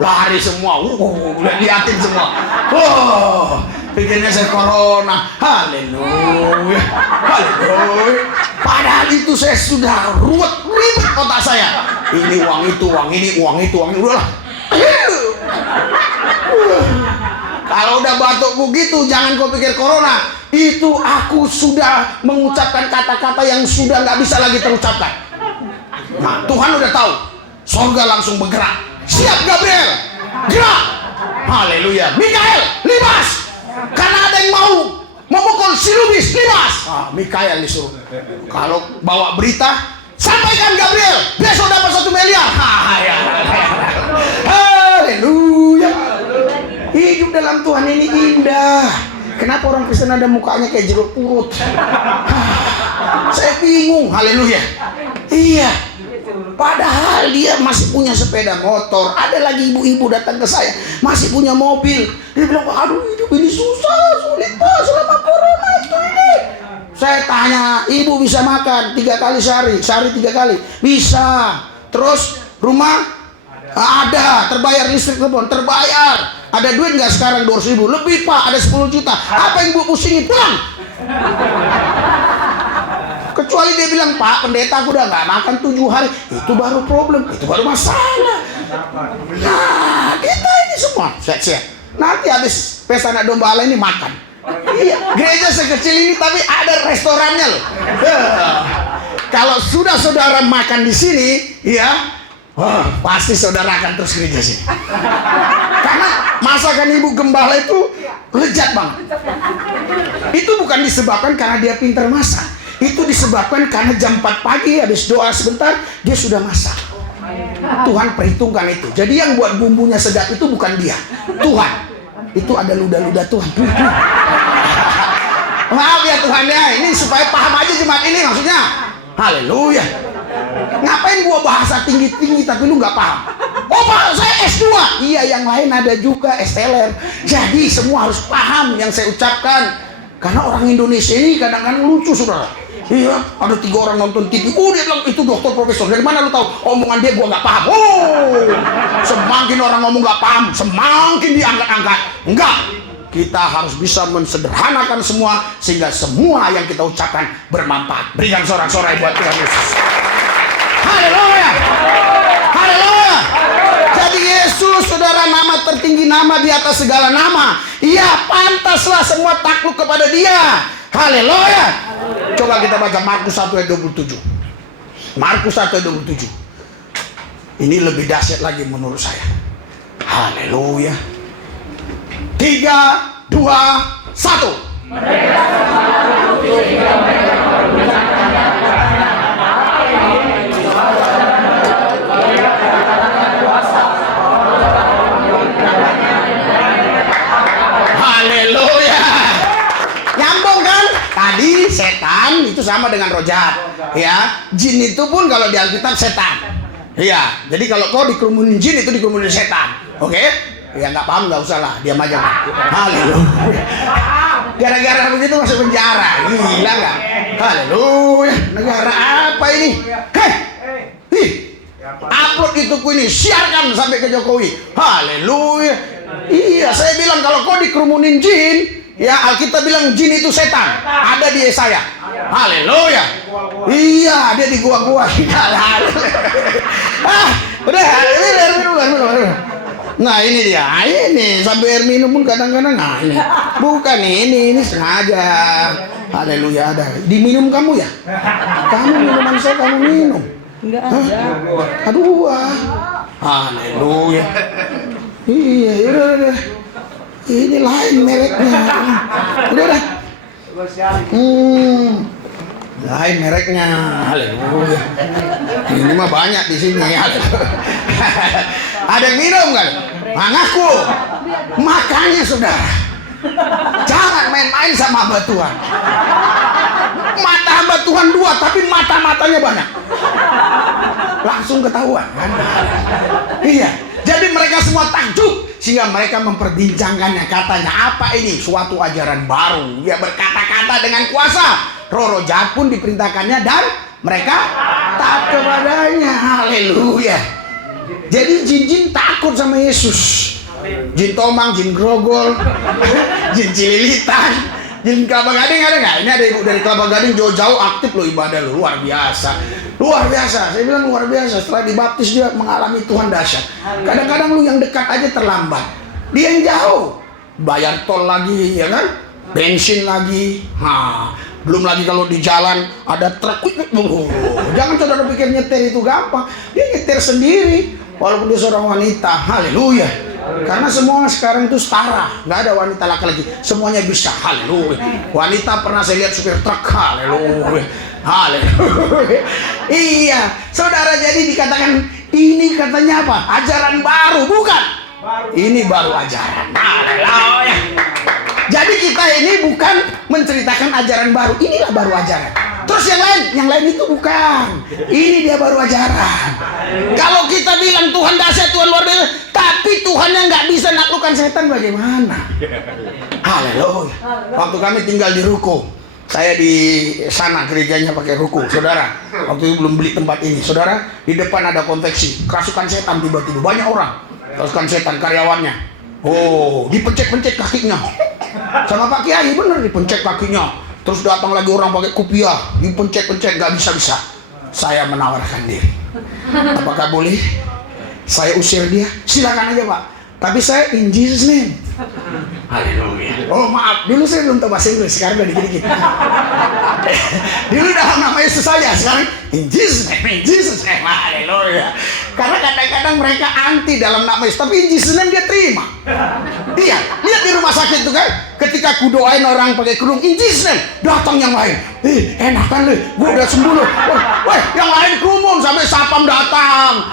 Lari semua, liatin semua. Pikirnya saya corona. Haleluya. Haleluya. Padahal itu saya sudah ribet otak saya. Ini uang itu, uang ini, uang itu, uang ini. Udahlah. Kalau udah batuk begitu, jangan kau pikir corona. Itu aku sudah mengucapkan kata-kata yang sudah nggak bisa lagi terucapkan. Nah, Tuhan udah tahu. Sorga langsung bergerak. Siap Gabriel, gerak. Haleluya. Mikael, libas. Karena ada yang mau memukul si Lubis, libas. Mikael disuruh. Kalau bawa berita, sampaikan Gabriel, besok dapat 1 miliar. Haleluya. Hidup dalam Tuhan ini indah. Kenapa orang Kristen ada mukanya kayak jeruk purut? Saya bingung. Haleluya. Iya. Padahal dia masih punya sepeda motor. Ada lagi ibu-ibu datang ke saya, masih punya mobil. Dia bilang, "Aduh, hidup ini susah, sulit Pak, selama corona itu ini." Saya tanya, "Ibu bisa makan 3 kali sehari 3 kali?" Bisa. Terus rumah ada, terbayar listrik, telepon terbayar. Ada duit nggak sekarang? 200.000 lebih Pak, ada 10 juta. Apa yang Bu pusingin? Pulang. Kecuali dia bilang, "Pak pendeta, aku udah nggak makan 7 hari." Itu baru problem, itu baru masalah. Nah, kita ini semua siap-siap. Nanti habis pesta anak domba Allah ini makan. Iya, gereja sekecil ini tapi ada restorannya loh. Kalau sudah saudara makan di sini, ya, pasti saudara akan terus gereja sini. Karena masakan ibu gembala itu lezat banget. Itu bukan disebabkan karena dia pintar masak. Itu disebabkan karena jam 4 pagi habis doa sebentar dia sudah masak. Tuhan perhitungkan itu. Jadi yang buat bumbunya sedap itu bukan dia, Tuhan. Itu ada ludah-ludah Tuhan. Maaf ya Tuhan ya, ini supaya paham aja jemaat ini maksudnya. Haleluya. Ngapain gua bahasa tinggi-tinggi tapi lu nggak paham? Oh Pak, saya S2. Iya, yang lain ada juga STLR. Jadi semua harus paham yang saya ucapkan. Karena orang Indonesia ini kadang-kadang lucu, saudara. Iya, ada 3 orang nonton TV. Dia bilang itu dokter profesor. Dari mana lu tahu? Omongan dia gua nggak paham. Semakin orang ngomong nggak paham, semakin diangkat-angkat. Enggak. Kita harus bisa mensederhanakan semua sehingga semua yang kita ucapkan bermanfaat. Berikan sorak-sorai buat Tuhan Yesus. Haleluya. Haleluya. Jadi Yesus, saudara, nama tertinggi, nama di atas segala nama. Iya, pantaslah semua takluk kepada Dia. Haleluya. Coba kita baca Markus 1 ayat 27. Markus 1 ayat 27. Ini lebih dahsyat lagi menurut saya. Haleluya. 3, 2, 1. Haleluya. Nyambung kan? Tadi setan itu sama dengan roh jahat. Ya, jin itu pun kalau di Alkitab setan. Iya, jadi kalau kau dikerumunin jin itu dikerumunin setan. Oke? Ya nggak paham nggak usah lah, diam aja. Haleluya. Gara-gara begitu masuk penjara. Gila nggak? Haleluya. Negara apa ini? Hei, upload itu ini, siarkan sampai ke Jokowi. Haleluya. Iya, saya bilang kalau kau dikerumunin jin, ya Alkitab bilang jin itu setan. Ada di Yesaya. Haleluya. Iya, dia di gua-gua. Udah, minum. Nah ini dia, ini sampai air minum pun kadang-kadang. Nah ini, bukan ini sengaja. Haleluya, ada. Diminum kamu ya? Kamu minuman saya kamu minum. Enggak ada. Aduh, haleluya. Iya, udah. Ini lain mereknya. Udah. Lain mereknya. Haleluya. Ini mah banyak di sini. Ada yang minum kan? Ngaku. Makanya saudara, jangan main-main sama hamba Tuhan. Mata hamba Tuhan 2, tapi mata-matanya banyak. Langsung ketahuan kan? Iya. Jadi mereka semua takjub sehingga mereka memperbincangkannya. Katanya apa ini? Suatu ajaran baru. Dia berkata-kata dengan kuasa. Roh-roh jahat pun diperintahkannya dan mereka taat kepadanya. Haleluya. Jadi jin-jin takut sama Yesus. Jin tomang, jin grogol, jin cililitan, jin kelapa gading ada nggak? Ini ada ibu dari kelapa gading jauh-jauh aktif loh ibadah loh, luar biasa. Luar biasa, saya bilang luar biasa. Setelah dibaptis dia mengalami Tuhan dahsyat. Kadang-kadang lu yang dekat aja terlambat, dia yang jauh bayar tol lagi, ya kan? Bensin lagi, belum lagi kalau di jalan ada truk. Jangan saudara pikir nyetir itu gampang, dia nyetir sendiri walaupun dia seorang wanita. Haleluya. Karena semua sekarang itu setara, nggak ada wanita laki-laki, semuanya bisa. Haleluya. Wanita pernah saya lihat supir truk. Haleluya. Haleluya. Iya, saudara, jadi dikatakan ini katanya apa? Ajaran baru, bukan? Ini baru ajaran. Haleluya. Jadi kita ini bukan menceritakan ajaran baru, inilah baru ajaran. Terus yang lain itu bukan. Ini dia baru ajaran. Kalau kita bilang Tuhan dahsyat, Tuhan luar biasa, tapi Tuhan yang nggak bisa naklukkan setan bagaimana? Haleluya. Waktu kami tinggal di ruko, saya di sana gerejanya pakai ruko, saudara. Waktu itu belum beli tempat ini, saudara. Di depan ada konveksi, kerasukan setan tiba-tiba banyak orang. Kerasukan setan karyawannya. Oh, dipencet-pencet kakinya. Sama Pak Kiai bener dipencet kakinya. Terus datang lagi orang pakai kupiah, dipencet-pencet, nggak bisa. Saya menawarkan diri. Apakah boleh saya usir dia? Silakan aja Pak. Tapi saya in Jesus name. Haleluya. Oh maaf, dulu saya belum tahu bahasa Inggris, sekarang udah dikit-dikit. Dulu dalam nama Yesus saja, sekarang in Jesus name, in Jesus name. Haleluya. Karena kadang-kadang mereka anti dalam nama Yesus, tapi in Jesus name dia terima. Iya, lihat di rumah sakit tuh kan, ketika ku doain orang pakai kerudung in Jesus name, datang yang lain. Enak kan lu, gua udah sembuh lu. Woi, yang lain kerumun sampai sapam datang.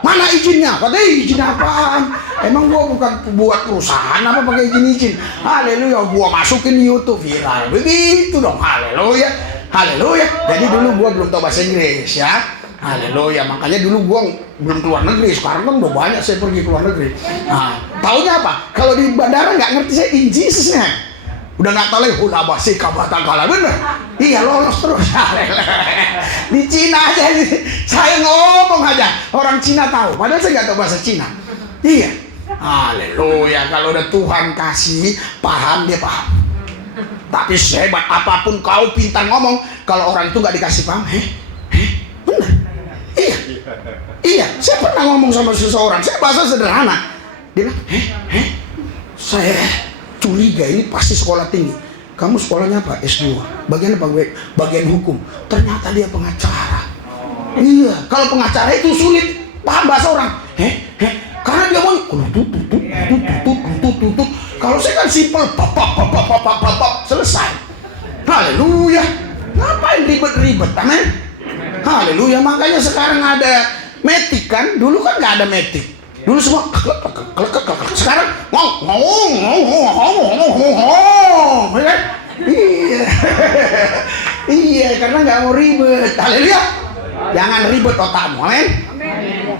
Mana izinnya? Katanya izin apaan? Emang gua bukan buat perusahaan apa pakai izin? Haleluya, gua masukin di YouTube viral. Begitu dong, haleluya. Haleluya. Jadi dulu gua belum tahu bahasa Inggris ya. Haleluya. Makanya dulu gua belum keluar negeri. Sekarang kan udah banyak saya pergi keluar negeri. Nah, taunya apa? Kalau di bandara nggak ngerti saya in Jesus name. Udah nggak tahu lagi, udah basi kabatan kalah bener. Iya lolos terus. Di Cina aja, saya ngomong aja, orang Cina tahu. Padahal saya nggak tahu bahasa Cina. Iya. Haleluya. Kalau udah Tuhan kasih paham, dia paham. Tapi sehebat apapun kau pintar ngomong, kalau orang itu nggak dikasih paham, bener. Iya. Iya. Saya pernah ngomong sama seseorang, saya bahasa sederhana. Dia bilang, saya curiga ini pasti sekolah tinggi. Kamu sekolahnya apa? S2. Bagian apa? Bagian hukum. Ternyata dia pengacara. Iya, kalau pengacara itu sulit paham bahasa orang. Karena dia mau tutut. Kalau saya kan simple, pap, selesai. Haleluya. Ngapain ribet-ribet, amin? Haleluya. Makanya sekarang ada metik kan? Dulu kan nggak ada metik. Dulu semua sekarang iya. Iya, karena nggak mau ribet. Haleluya. Jangan ribet otakmu, amin.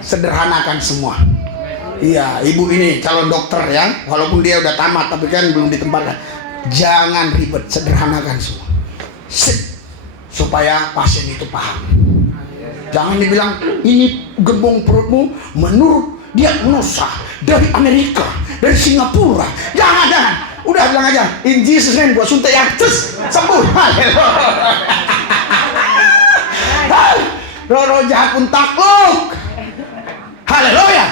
Sederhanakan semua. Iya, ibu ini calon dokter ya, walaupun dia udah tamat tapi kan belum ditempatkan. Jangan ribet, sederhanakan semua. Supaya pasien itu paham. Jangan dibilang ini gembong perutmu menurut diagnosa dari Amerika, dari Singapura. Jangan. Udah bilang aja, in Jesus name gua suntik ya, terus sembuh. Roh jahat pun takluk. Haleluya.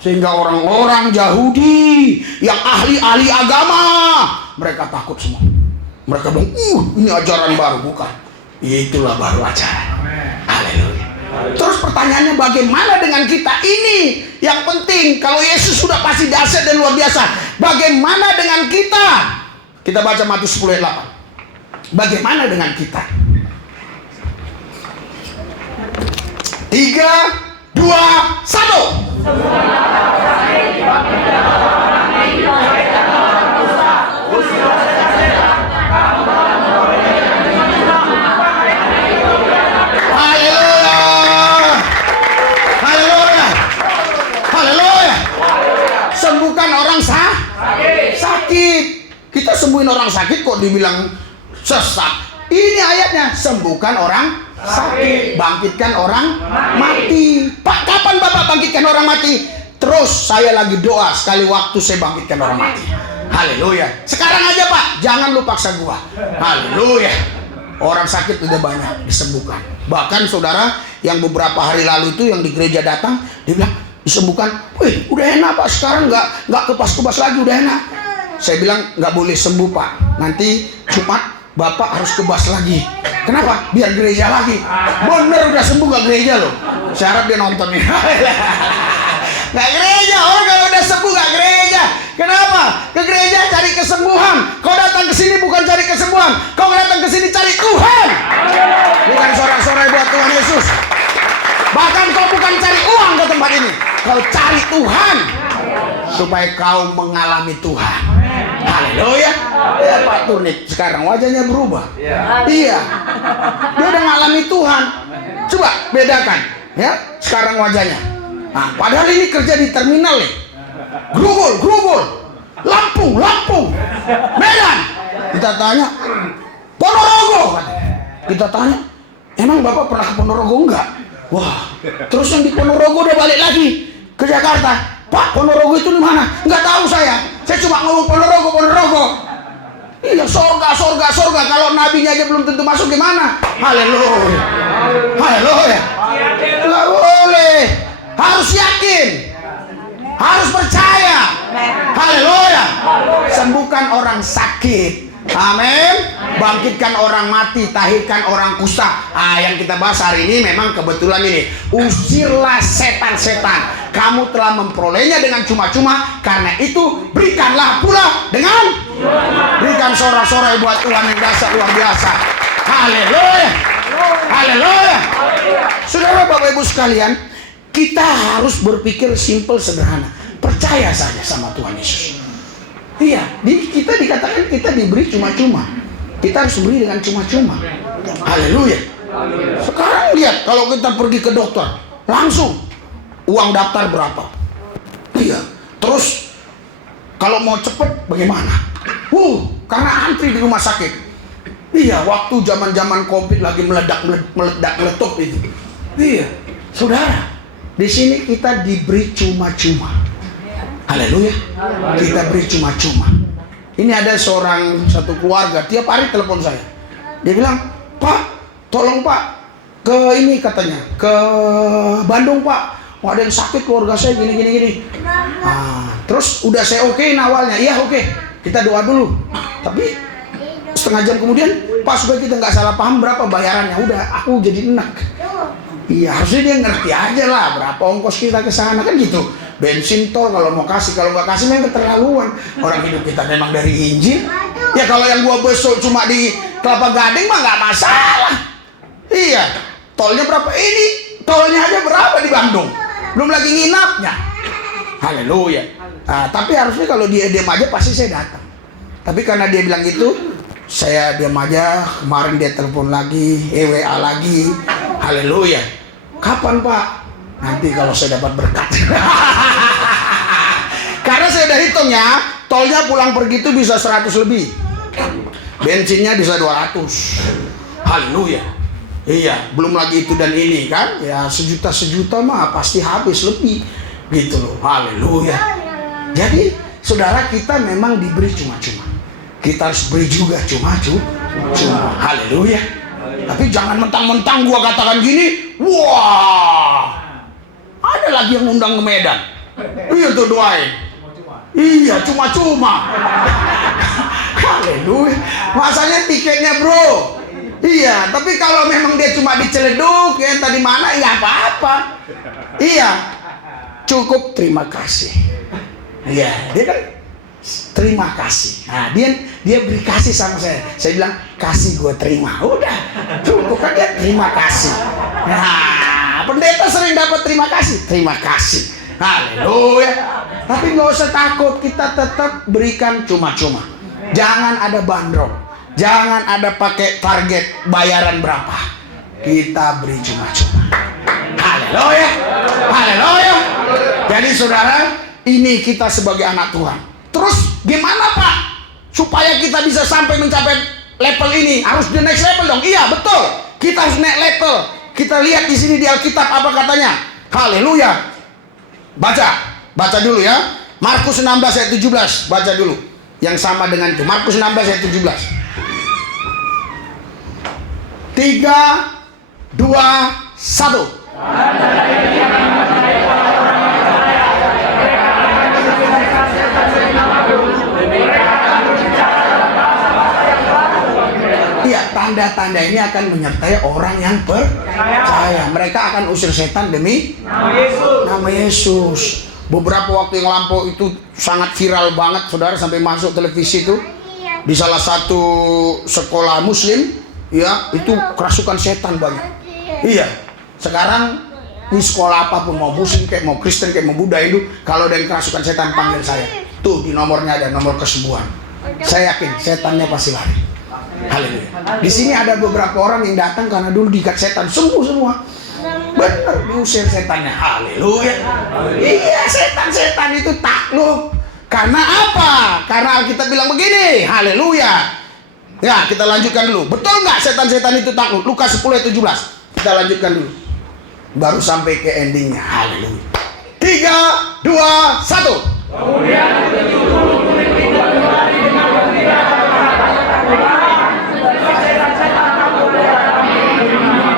Sehingga orang-orang Yahudi yang ahli agama, mereka takut semua. Mereka bilang, ini ajaran baru. Bukan, itulah baru ajaran. Haleluya. Terus pertanyaannya, bagaimana dengan kita? Ini yang penting. Kalau Yesus sudah pasti dahsyat dan luar biasa, bagaimana dengan kita? Kita baca Matius 10 ayat 8. Bagaimana dengan kita? 3, 2, 1. Sembuhkan orang sakit. Kita sembuhin orang sakit kok dibilang sesat. Ini ayatnya, sembuhkan orang sakit, bangkitkan orang mati. Pak, kapan Bapak bangkitkan orang mati? Terus saya lagi doa sekali waktu saya bangkitkan orang mati. Haleluya. Sekarang aja Pak, jangan lu paksa gua. Haleluya. Orang sakit udah banyak disembuhkan. Bahkan saudara yang beberapa hari lalu itu yang di gereja datang, dia bilang disembuhkan. Wih, udah enak Pak, sekarang nggak kepas-kepas lagi, udah enak. Saya bilang nggak boleh sembuh Pak. Nanti Jumat Bapak harus kebas lagi. Kenapa? Biar gereja lagi. Bener udah sembuh gak gereja loh. Saya harap dia nonton nih. Gak gereja, orang kalau udah sembuh gak gereja. Kenapa? Ke gereja cari kesembuhan. Kau datang ke sini bukan cari kesembuhan. Kau datang ke sini cari Tuhan. Bukan sorak-sorai buat Tuhan Yesus. Bahkan kau bukan cari uang ke tempat ini. Kau cari Tuhan supaya kau mengalami Tuhan. Haleluya. Ya Pak Turnik sekarang wajahnya berubah. Iya. Dia udah ngalami Tuhan. Coba bedakan ya sekarang wajahnya. Nah, padahal ini kerja di terminal nih. Grubul, Lampung, Medan. Kita tanya, Ponorogo. Kita tanya, emang Bapak pernah ke Ponorogo enggak? Wah, terus yang di Ponorogo udah balik lagi ke Jakarta. Pak, Ponorogo itu di mana? Enggak tahu saya. Saya cuma ngomong Ponorogo. Iya, sorga. Kalau nabinya aja belum tentu masuk gimana? Haleluya. Enggak boleh. Harus yakin. Harus percaya. Haleluya. Sembuhkan orang sakit. Amin. Bangkitkan orang mati, tahirkan orang kusta. Yang kita bahas hari ini memang kebetulan ini. Usirlah setan-setan. Kamu telah memperolehnya dengan cuma-cuma, karena itu berikanlah pula dengan berikan sorak-sorai buat Tuhan yang dahsyat luar biasa. Haleluya. Saudara Bapak Ibu sekalian, kita harus berpikir simple sederhana. Percaya saja sama Tuhan Yesus. Iya, kita dikatakan kita diberi cuma-cuma. Kita harus beri dengan cuma-cuma. Haleluya. Sekarang lihat, kalau kita pergi ke dokter, langsung uang daftar berapa? Iya. Terus kalau mau cepet bagaimana? Karena antri di rumah sakit. Iya, waktu zaman-zaman Covid lagi meledak-meletup itu. Iya, saudara, di sini kita diberi cuma-cuma. Haleluya. Kita beri cuma-cuma. Ini ada satu keluarga tiap hari telepon saya. Dia bilang, Pak, tolong Pak, ke ini katanya, ke Bandung Pak. Ada yang sakit keluarga saya gini. Terus udah saya okein awalnya. Iya oke. Kita doa dulu. Tapi setengah jam kemudian, Pak, supaya kita nggak salah paham berapa bayarannya. Udah, aku jadi enak. Iya, harusnya dia ngerti aja lah berapa ongkos kita ke sana kan gitu. Bensin tol kalau mau kasih, kalau nggak kasih memang keterlaluan. Orang hidup kita memang dari Injil. Ya kalau yang gua besok cuma di Kelapa Gading mah nggak masalah. Iya, tolnya berapa? Ini tolnya aja berapa di Bandung? Belum lagi nginapnya. Haleluya. Tapi harusnya kalau dia diam aja pasti saya datang. Tapi karena dia bilang gitu, saya diam aja. Kemarin dia telepon lagi, WA lagi. Haleluya. Kapan Pak? Nanti kalau saya dapat berkat. Karena saya udah hitung ya, Tolnya pulang pergi itu bisa 100 lebih. Bensinnya bisa 200. Haleluya. Iya, belum lagi itu dan ini kan. Ya sejuta mah pasti habis lebih. Gitu loh. Haleluya. Jadi saudara, kita memang diberi cuma-cuma. Kita harus beri juga cuma. Haleluya. Tapi jangan mentang-mentang gua katakan gini, wah, ada lagi yang undang ke Medan. Iya tuh doain. Iya, cuma-cuma. Haleluya. Masanya tiketnya bro. Iya, tapi kalau memang dia cuma diceleduk, ya tadi mana, ya apa-apa. Iya, cukup terima kasih. Iya, dia kan terima kasih. Nah, dia beri kasih sama saya. Saya bilang, kasih gue terima. Udah, cukup kan dia terima kasih. Nah, pendeta sering dapat terima kasih. Terima kasih. Haleluya. Tapi nggak usah takut, kita tetap berikan cuma-cuma. Jangan ada bandrol. Jangan ada pakai target bayaran berapa. Kita beri cuma-cuma. Haleluya. Haleluya. Jadi saudara, ini kita sebagai anak Tuhan. Terus gimana Pak supaya kita bisa sampai mencapai level ini? Harus the next level dong. Iya betul. Kita harus naik level. Kita lihat di sini di Alkitab apa katanya. Haleluya. Baca dulu ya. Markus 16 ayat 17. Baca dulu. Yang sama dengan itu. Markus 16 ayat 17. 3, 2, 1. Iya, tanda-tanda ini akan menyertai orang yang percaya. Mereka akan usir setan demi nama Yesus. Beberapa waktu yang lampau itu sangat viral banget, saudara, sampai masuk televisi itu di salah satu sekolah Muslim, ya itu kerasukan setan banyak. Iya, sekarang di sekolah apapun, mau Muslim kayak mau Kristen kayak mau Buddha itu, kalau ada yang kerasukan setan panggil saya. Tuh di nomornya ada nomor kesembuhan. Saya yakin setannya pasti lari. Haleluya. Di sini ada beberapa orang yang datang karena dulu diikat setan, sembuh semua. Benar, diusir setannya. Haleluya. Iya, setan-setan itu takluk. Karena apa? Karena Alkitab bilang begini. Haleluya. Ya, kita lanjutkan dulu. Betul nggak setan-setan itu takluk? Lukas 10 ayat 17. Kita lanjutkan dulu. Baru sampai ke endingnya. Haleluya. 3, 2, 1. Kemudian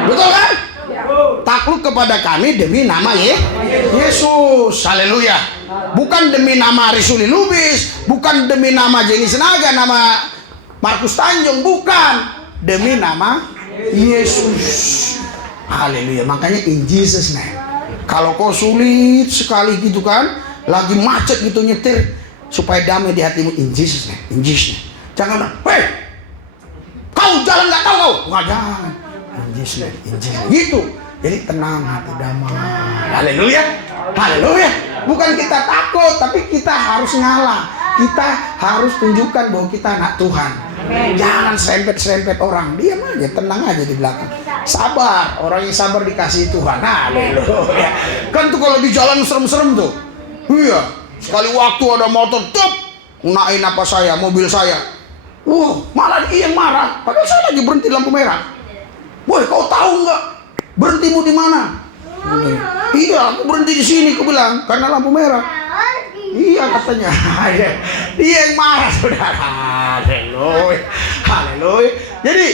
betul kan? Takluk kepada kami demi nama Yesus. Haleluya. Bukan demi nama Risuli Lubis, bukan demi nama Jenny Senaga, nama Markus Tanjung, bukan. Demi nama Yesus. Haleluya. Makanya in Jesus name. Kalau kau sulit sekali gitu kan, lagi macet gitu nyetir, supaya damai di hatimu, in Jesus name, in Jesus name. Jangan bilang, "Hei, kau jalan nggak tahu kau." Nggak, jangan. In Jesus name, in Jesus name. Gitu. Jadi tenang hati, damai. Haleluya. Haleluya. Bukan kita takut, tapi kita harus ngalah. Kita harus tunjukkan bahwa kita anak Tuhan. Jangan serempet-serempet orang. Diam aja, tenang aja di belakang. Sabar. Orang yang sabar dikasihi Tuhan. Haleluya. Kan tuh kalau di jalan serem-serem tuh. Iya. Sekali waktu ada motor, tup, ngunain apa saya, mobil saya. Malah dia yang marah. Padahal saya lagi berhenti lampu merah. Boy, kau tahu nggak berhentimu di mana? Iya, aku berhenti di sini, aku bilang, karena lampu merah. Iya katanya. Dia yang marah, saudara. Haleluya. Haleluya. Jadi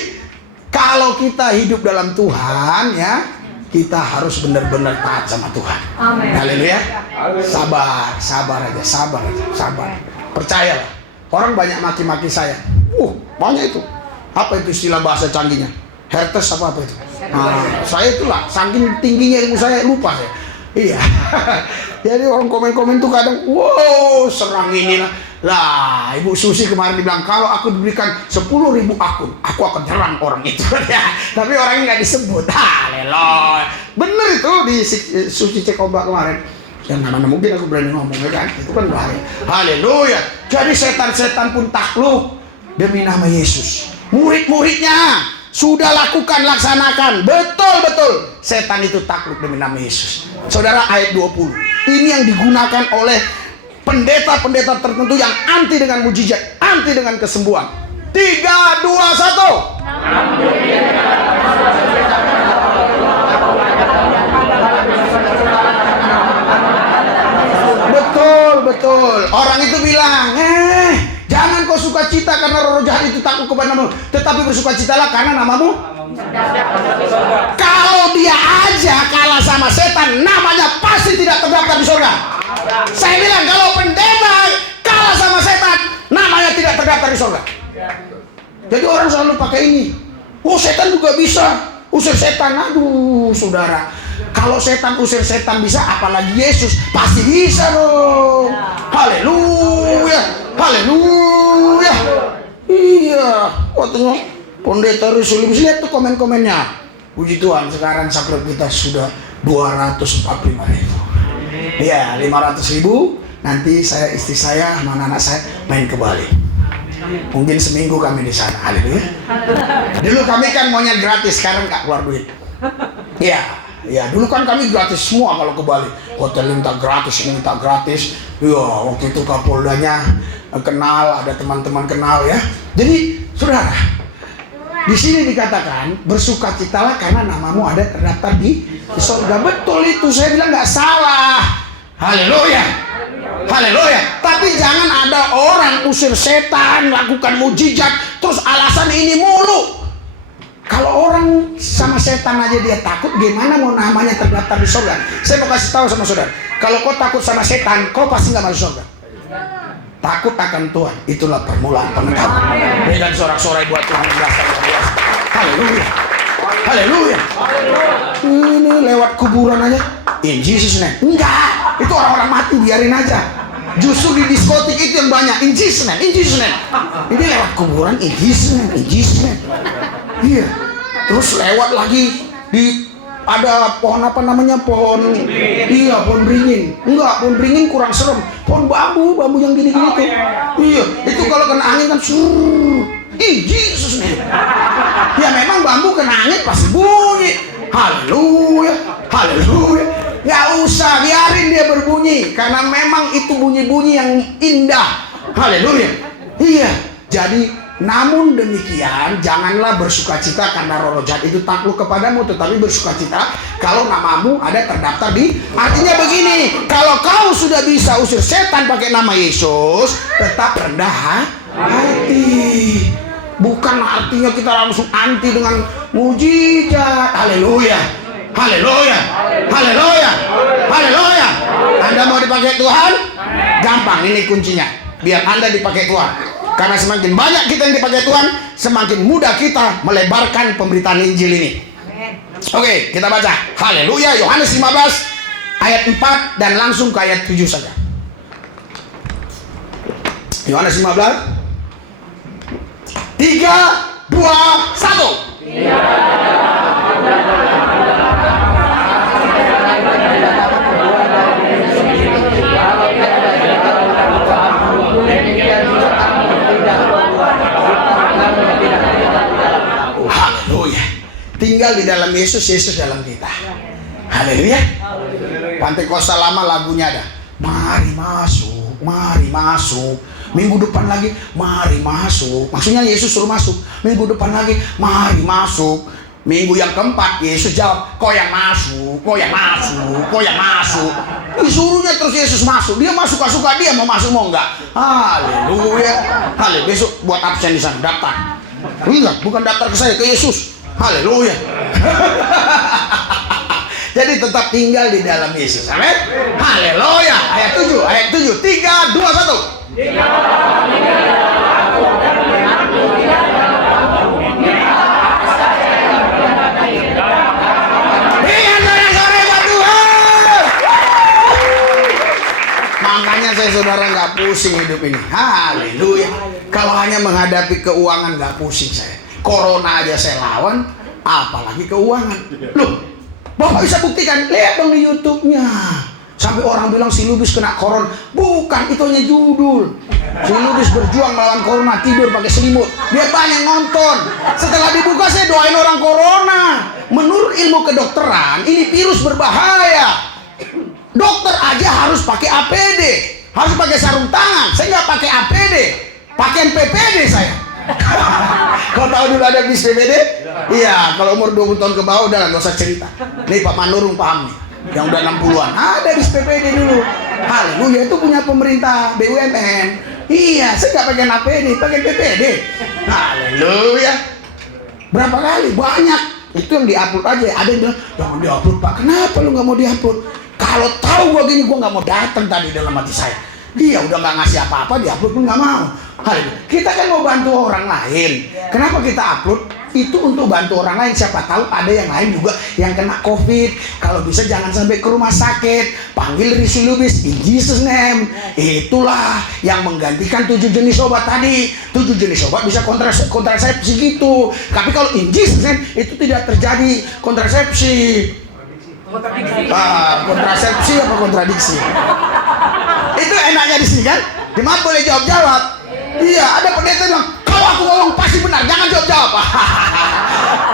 kalau kita hidup dalam Tuhan, ya, kita harus benar-benar taat sama Tuhan. Haleluya. Sabar aja. Percayalah. Orang banyak maki-maki saya. Banyak itu. Apa itu istilah bahasa canggihnya? Hertes apa itu? Saya itulah, saking tingginya ilmu saya, lupa saya. Iya. Jadi orang komen-komen tuh kadang, serang ini lah. Lah, Ibu Susi kemarin dibilang, kalau aku diberikan 10.000 akun, aku akan nyerang orang itu. Tapi orangnya nggak disebut. Haleluya. Bener itu di Susi cek ombak kemarin. Yang mana mungkin aku berani ngomong, ya kan? Itu kan bahaya. Haleluya. Jadi setan-setan pun takluk demi nama Yesus. Murid-muridnya sudah laksanakan. Betul. Setan itu takluk demi nama Yesus. Saudara, ayat 20. Ini yang digunakan oleh pendeta-pendeta tertentu yang anti dengan mujizat, anti dengan kesembuhan. 3, 2, 1. Betul. Orang itu bilang, jangan kau sukacita karena roh jahat itu takut kepadamu, tetapi bersukacitalah karena namamu. Kalau dia aja kalah sama setan, namanya pasti tidak terdaftar di surga. Saya bilang kalau pendeta kalah sama setan, namanya tidak terdaftar di surga. Jadi orang selalu pakai ini. Oh, setan juga bisa usir setan. Aduh, saudara, kalau setan usir setan bisa, apalagi Yesus pasti bisa dong. Haleluya, haleluya. Iya, waktunya pendeta Rusul, lihat tuh komen-komennya. Puji Tuhan, sekarang subscribe kita sudah 245.000. Ya, 500.000. Nanti saya, istri saya, sama anak saya main ke Bali. Mungkin seminggu kami di sana. Haleluya. Dulu kami kan maunya gratis, sekarang nggak keluar duit. Ya, dulu kan kami gratis semua kalau ke Bali. Hotel minta gratis, ini minta gratis. Ya, waktu itu Kapoldanya kenal, ada teman-teman kenal ya. Jadi, saudara, di sini dikatakan bersukacitalah karena namamu ada terdaftar di surga. Betul itu, saya bilang nggak salah. Haleluya. Haleluya. Tapi jangan ada orang usir setan, lakukan mujizat, terus alasan ini mulu. Kalau orang sama setan aja dia takut, gimana mau namanya terdaftar di surga? Saya mau kasih tahu sama saudara, kalau kau takut sama setan, kau pasti nggak masuk surga. Takut akan Tuhan, itulah permulaan pengetahuan. Dengan sorak-sorai buat Tuhan biasa. Haleluya. Haleluya. Ini lewat kuburan aja, in Jesus name. Enggak, itu orang-orang mati, biarin aja. Justru di diskotik itu yang banyak, in Jesus name, in Jesus name. Ini lewat kuburan, in Jesus name, in Jesus name. Iya. Terus lewat lagi di ada pohon apa namanya, pohon, iya, pohon beringin. Enggak, pohon beringin kurang serem. Pohon bambu yang gini-gini tuh. Iya, itu kalau kena angin kan ih, Yesus nih. Ya memang bambu kena angin pasti bunyi. Haleluya, haleluya. Gak usah, biarin dia berbunyi, karena memang itu bunyi-bunyi yang indah. Haleluya. Iya, jadi namun demikian, janganlah bersukacita karena roh jahat itu takluk kepadamu, tetapi bersukacita kalau namamu ada terdaftar di. Artinya begini, kalau kau sudah bisa usir setan pakai nama Yesus, tetap rendah hati. Bukan artinya kita langsung anti dengan mujizat. Haleluya, haleluya, haleluya, haleluya. Anda mau dipakai Tuhan? Gampang, ini kuncinya. Biar Anda dipakai Tuhan. Karena semakin banyak kita yang dipakai Tuhan, semakin mudah kita melebarkan pemberitaan Injil ini. Oke, kita baca. Haleluya, Yohanes 15 ayat 4 dan langsung ke ayat 7 saja. Yohanes 15 3, 2, 1. Haleluya. Tinggal di dalam Yesus, Yesus dalam kita. Haleluya. Pantai Kosta Lama lagunya ada. Mari masuk, mari masuk. Minggu depan lagi, mari masuk. Maksudnya Yesus suruh masuk. Minggu depan lagi, mari masuk. Minggu yang keempat, Yesus jawab, kau yang masuk, kau yang masuk, kau yang masuk. Disuruhnya terus Yesus masuk. Dia masuk suka-suka, dia mau masuk mau enggak. Haleluya. Haleluya. Besok buat absen di sana, daftar. Enggak, bukan daftar ke saya, ke Yesus. Haleluya. Jadi tetap tinggal di dalam Yesus. Amin. Haleluya. Ayat 7, ayat 7. 3, 2, 1. Makanya saya saudara nggak pusing hidup ini. Haleluya. Kalau hanya menghadapi keuangan nggak pusing saya. Corona aja saya lawan, apalagi keuangan. Loh, Bapak bisa buktikan, lihat dong di YouTube-nya. Sampai orang bilang si Lubis kena koron. Bukan, itu hanya judul. Si Lubis berjuang melawan corona, tidur pakai selimut. Dia banyak nonton. Setelah dibuka saya doain orang corona. Menurut ilmu kedokteran, ini virus berbahaya. Dokter aja harus pakai APD. Harus pakai sarung tangan. Saya nggak pakai APD, pakaian PPD saya. Kau tahu dulu ada bis PPD? Iya, kalau umur 20 tahun ke bawah udah nggak usah cerita. Nih Pak Manurung paham nih, yang udah 60-an. Ada bis PPD dulu. Haleluya, itu punya pemerintah BUMN. Iya, saya nggak pakai APD, pakai PPD. Haleluya. Berapa kali? Banyak. Itu yang diupload aja. Ada yang bilang, jangan diupload Pak. Kenapa lu nggak mau diupload? Kalau tahu gua gini, gua nggak mau datang tadi dalam hati saya. Dia udah nggak ngasih apa-apa, diupload pun nggak mau. Haleluya. Kita kan mau bantu orang lain. Kenapa kita upload? Itu untuk bantu orang lain. Siapa tahu ada yang lain juga yang kena COVID. Kalau bisa jangan sampai ke rumah sakit. Panggil Risi Lubis in Jesus name. Itulah yang menggantikan 7 jenis obat tadi. 7 jenis obat bisa kontrasepsi gitu. Tapi kalau in Jesus name itu tidak terjadi kontrasepsi. Kontrasepsi apa kontradiksi? Itu enaknya di sini kan? Jemaat boleh jawab-jawab. Iya, ada pendeta bilang, kalau aku ngomong pasti benar, jangan jawab-jawab.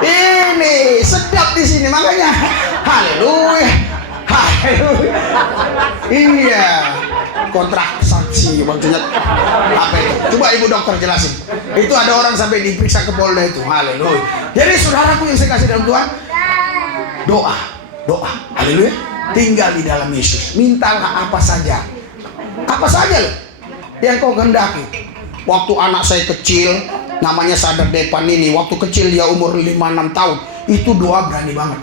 Ini sedap di sini, makanya haleluya, haleluya. Iya, kontrasaksi maksudnya apa itu? Coba ibu dokter jelasin. Itu ada orang sampai diperiksa ke Polda itu, haleluya. Jadi saudaraku yang saya kasih dalam Tuhan, doa, haleluya. Tinggal di dalam Yesus, mintalah apa saja loh yang kau kehendaki. Waktu anak saya kecil, namanya Sadar Depan ini, waktu kecil dia umur 5-6 tahun, itu doa berani banget.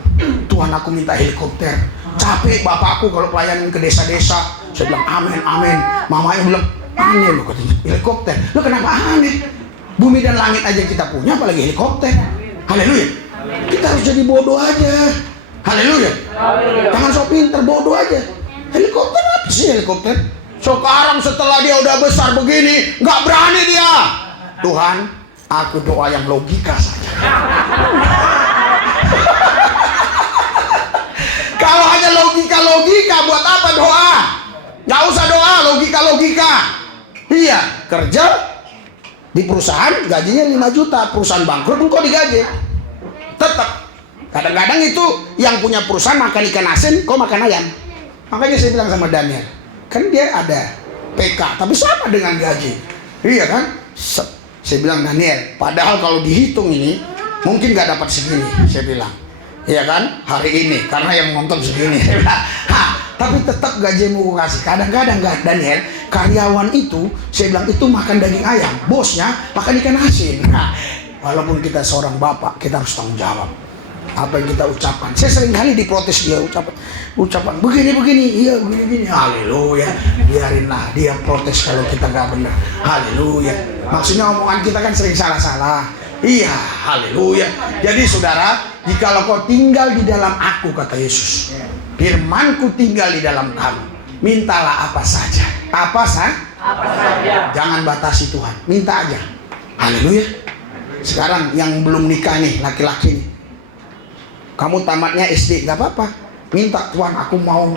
Tuhan, aku minta helikopter. Capek bapakku kalau pelayanan ke desa-desa. Saya bilang amin, amin. Mamanya bilang aneh loh katanya, helikopter. Lo kenapa aneh? Bumi dan langit aja kita punya, apalagi helikopter. Haleluya. Kita harus jadi bodoh aja. Haleluya. Jangan sok pinter, bodoh aja. Helikopter apa sih helikopter? Sekarang setelah dia udah besar begini, nggak berani dia. Tuhan, aku doa yang logika saja. Kalau hanya logika, buat apa doa? Nggak usah doa, logika. Iya, kerja di perusahaan gajinya 5 juta, perusahaan bangkrut engkau digaji. Tetap. Kadang-kadang itu yang punya perusahaan makan ikan asin, kau makan ayam. Makanya saya bilang sama Daniel, kan dia ada PK, tapi sama dengan gaji. Iya kan? Saya bilang, Daniel, padahal kalau dihitung ini mungkin gak dapat segini. Saya bilang, iya kan? Hari ini, karena yang nonton segini. Tapi tetap gajimu kasih. Kadang-kadang gak, Daniel, karyawan itu, saya bilang itu makan daging ayam, bosnya makan ikan asin. Nah, walaupun kita seorang bapak, kita harus tanggung jawab apa yang kita ucapkan. Saya sering kali diprotes dia ucapan begini, iya begini. Haleluya. Biarinlah dia protes kalau kita nggak benar. Haleluya. Maksudnya omongan kita kan sering salah-salah. Iya, haleluya. Jadi saudara, jikalau kau tinggal di dalam aku, kata Yesus, firmanku tinggal di dalam kamu, mintalah apa saja. Apa saja. Jangan batasi Tuhan, minta aja. Haleluya. Sekarang yang belum nikah nih, laki-laki nih, kamu tamatnya SD, gak apa-apa. Minta, Tuhan, aku mau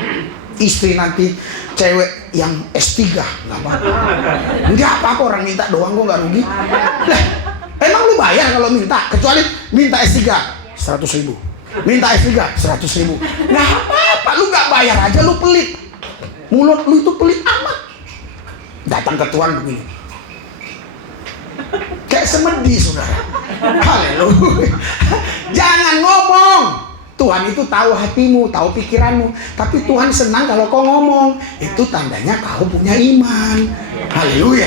istri nanti cewek yang S3. Gak apa-apa. Enggak apa-apa, orang minta doang kok, gak rugi. Lah, emang lu bayar kalau minta? Kecuali minta S3 100.000, minta S3 100.000. Gak apa-apa, lu gak bayar aja, lu pelit. Mulut lu itu pelit amat. Datang ke Tuhan begini, kayak semedi, saudara. Haleluya. Jangan ngomong. Tuhan itu tahu hatimu, tahu pikiranmu. Tapi Tuhan senang kalau kau ngomong. Itu tandanya kau punya iman. Haleluya.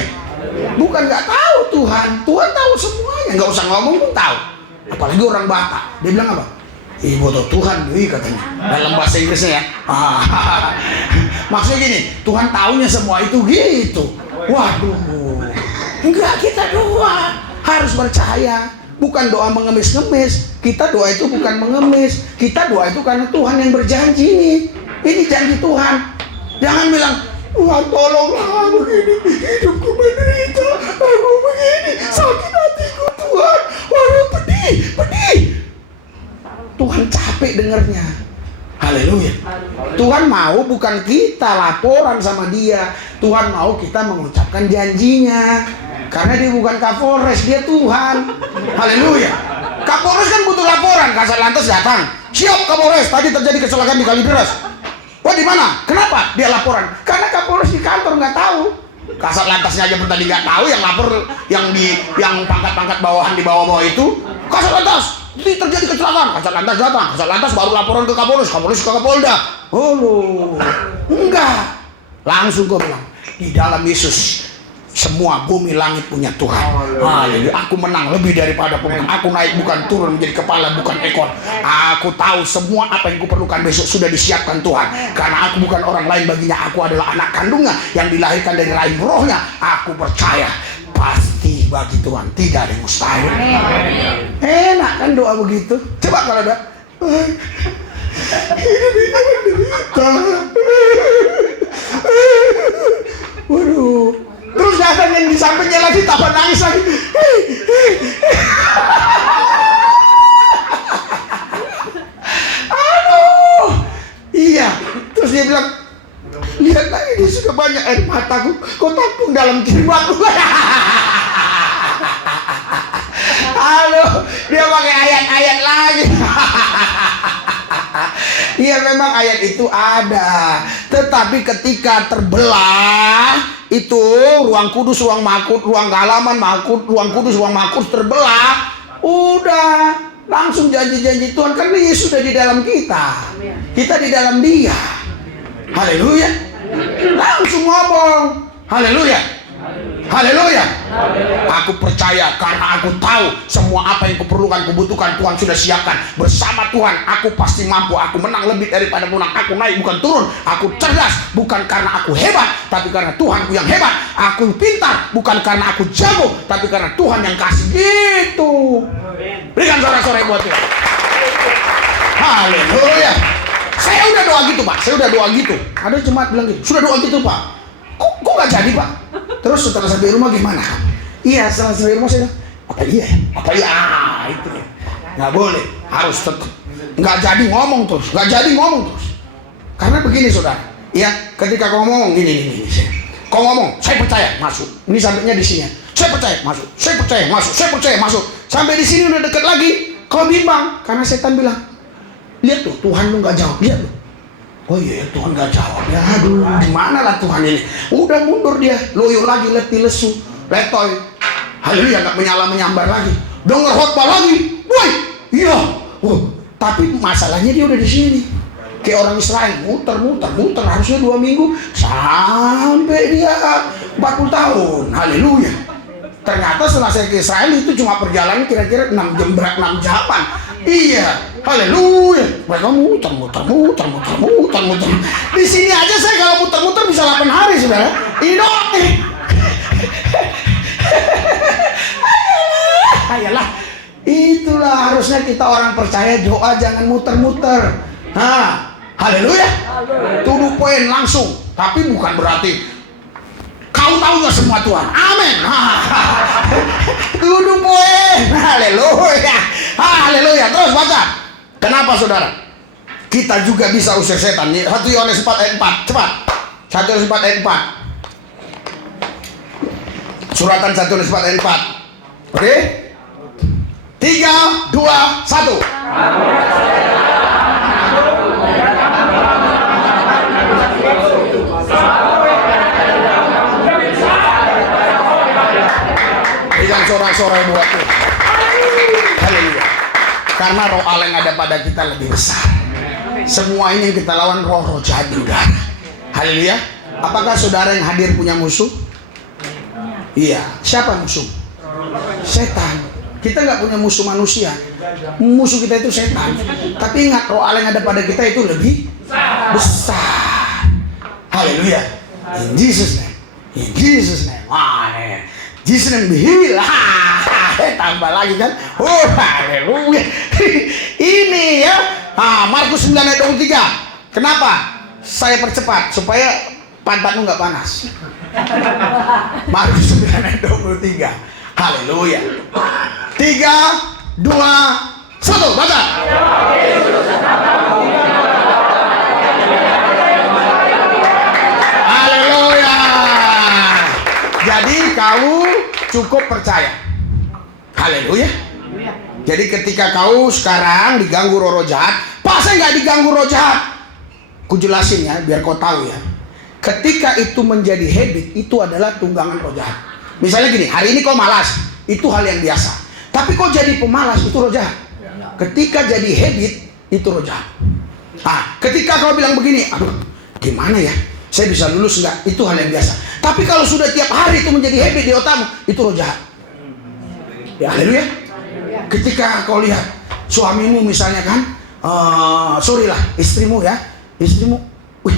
Bukan nggak tahu Tuhan. Tuhan tahu semuanya. Nggak usah ngomong pun tahu. Apalagi orang Batak. Dia bilang apa? Ibu atau Tuhan, katanya. Dalam bahasa Inggrisnya ya. Maksudnya gini, Tuhan taunya semua itu gitu. Waduh. Enggak, kita doa harus percaya. Bukan doa mengemis-ngemis. Kita doa itu bukan mengemis. Kita doa itu karena Tuhan yang berjanji ini. Ini janji Tuhan. Jangan bilang, Tuhan tolonglah begini, hidupku menderita, aku begini, sakit hatiku Tuhan, waduh pedih. Tuhan capek dengarnya. Haleluya. Tuhan mau bukan kita laporan sama dia. Tuhan mau kita mengucapkan janjinya. Karena dia bukan Kapolres, dia Tuhan. Haleluya. Kapolres kan butuh laporan. Kasat Lantas datang, siap Kapolres, tadi terjadi kecelakaan di Kalideres. Oh di mana? Kenapa dia laporan? Karena Kapolres di kantor nggak tahu. Kasat lantasnya aja pun tadi nggak tahu, yang lapor yang pangkat-pangkat bawahan di bawah-bawah itu. Kasat lantas, ini terjadi kecelakaan. Kasat lantas datang, kasat lantas baru laporan ke Kapolres, Kapolres ke Kapolda. Oh loh, enggak. Langsung gue bilang, di dalam Yesus semua bumi langit punya Tuhan. Haleluya. Aku menang lebih daripada pemenang. Aku naik bukan turun menjadi kepala bukan ekor. Aku tahu semua apa yang kuperlukan besok sudah disiapkan Tuhan. Karena aku bukan orang lain baginya. Aku adalah anak kandungnya yang dilahirkan dari rahim rohnya. Aku percaya pasti bagi Tuhan tidak ada yang mustahil. Enak kan doa begitu? Coba kalau doa, waduh. Terus datang yang di sampingnya lagi tambah nangis lagi. Aduh. Iya. Terus dia bilang, lihat lagi dia sudah banyak air mataku. Kau tampung dalam kirimanku. Aduh. Dia pakai ayat-ayat lagi. Iya memang ayat itu ada. Tetapi ketika terbelah, itu ruang kudus, ruang makut, ruang halaman makut, ruang kudus, ruang makut terbelah. Udah langsung janji-janji Tuhan, karena Yesus sudah di dalam kita. Kita di dalam Dia. Haleluya. Langsung ngomong. Haleluya. Haleluya. Aku percaya karena aku tahu semua apa yang kuperlukan, kubutuhkan Tuhan sudah siapkan. Bersama Tuhan aku pasti mampu. Aku menang lebih daripada menang. Aku naik bukan turun. Aku cerdas bukan karena aku hebat, tapi karena Tuhanku yang hebat. Aku pintar bukan karena aku jago, tapi karena Tuhan yang kasih. Gitu. Berikan sorak-sorai buat Tuhan. Haleluya. Saya udah doa gitu Pak. Saya udah doa gitu. Ada jemaat bilang gitu. Sudah doa gitu Pak. Kok gak jadi Pak? Terus setelah sampai rumah gimana? Iya, setelah sampai rumah saya bilang, apa iya? Apa iya? Itu ya. Nggak boleh, harus tetap. Nggak jadi ngomong terus, nggak jadi ngomong terus. Karena begini saudara, ya ketika kau ngomong ini. Kau ngomong, saya percaya masuk. Ini sampainya di sini. Saya percaya masuk, saya percaya masuk, saya percaya masuk. Sampai di sini udah deket lagi, kau bimbang karena setan bilang, lihat tuh Tuhan lu nggak jawab, lihat tuh. Oh iya Tuhan gak jawab ya, aduh gimana lah Tuhan ini. Udah mundur dia, loyo lagi, letih lesu, letoy. Haleluya, gak menyambar lagi. Dengar khotbah lagi, woi, iya. Tapi masalahnya dia udah di sini. Kayak orang Israel, muter, harusnya 2 minggu sampai dia 40 tahun. Haleluya. Ternyata setelah saya ke Israel itu cuma perjalanan kira-kira 6 jaman. Iya, haleluya. Mereka muter. Di sini aja saya kalau muter bisa 8 hari saudara. Ayolah. Itulah harusnya kita orang percaya, doa jangan muter-muter. Nah, haleluya. To poin langsung. Tapi bukan berarti kau tahu gak semua Tuhan. Amin. To poin. Haleluya. Haleluya. Terus baca. Kenapa saudara? Kita juga bisa usir setan. 1 Yohanes 4 ayat 4. Cepat. 1 Yohanes 4 ayat 4. Suratan 1 Yohanes 4 ayat 4. Oke? 3, 2, 1. Berikan sorak-sorai buat Tuhan. Haleluya. Karena roh Allah yang ada pada kita lebih besar. Semua ini yang kita lawan roh-roh jahat di udara. Haleluya. Apakah saudara yang hadir punya musuh? Iya. Siapa musuh? Setan. Kita nggak punya musuh manusia. Musuh kita itu setan. Tapi ingat, roh Allah yang ada pada kita itu lebih besar. Haleluya. In Jesus name. In Jesus name. Jesus name heal. Tambah lagi kan. Oh, haleluya. Ini ya. Markus 9 ayat 23. Kenapa? Saya percepat supaya pantatmu nggak panas. Markus 9 ayat 23. Haleluya. 3, 2, 1, baca. Haleluya. Jadi kau cukup percaya. Haleluya. Jadi ketika kau sekarang diganggu roh jahat, pas saya nggak diganggu roh jahat. Kujelasin ya, biar kau tahu ya. Ketika itu menjadi habit, itu adalah tunggangan roh jahat. Misalnya gini, hari ini kau malas, itu hal yang biasa. Tapi kau jadi pemalas, itu roh jahat. Ketika jadi habit, itu roh jahat. Nah, ketika kau bilang begini, aduh, gimana ya? Saya bisa lulus enggak? Itu hal yang biasa. Tapi kalau sudah tiap hari itu menjadi habit di otakmu, itu roh jahat. Ya, haleluya. Ketika kau lihat suamimu misalnya kan, sorry lah, istrimu ya, istrimu, wih,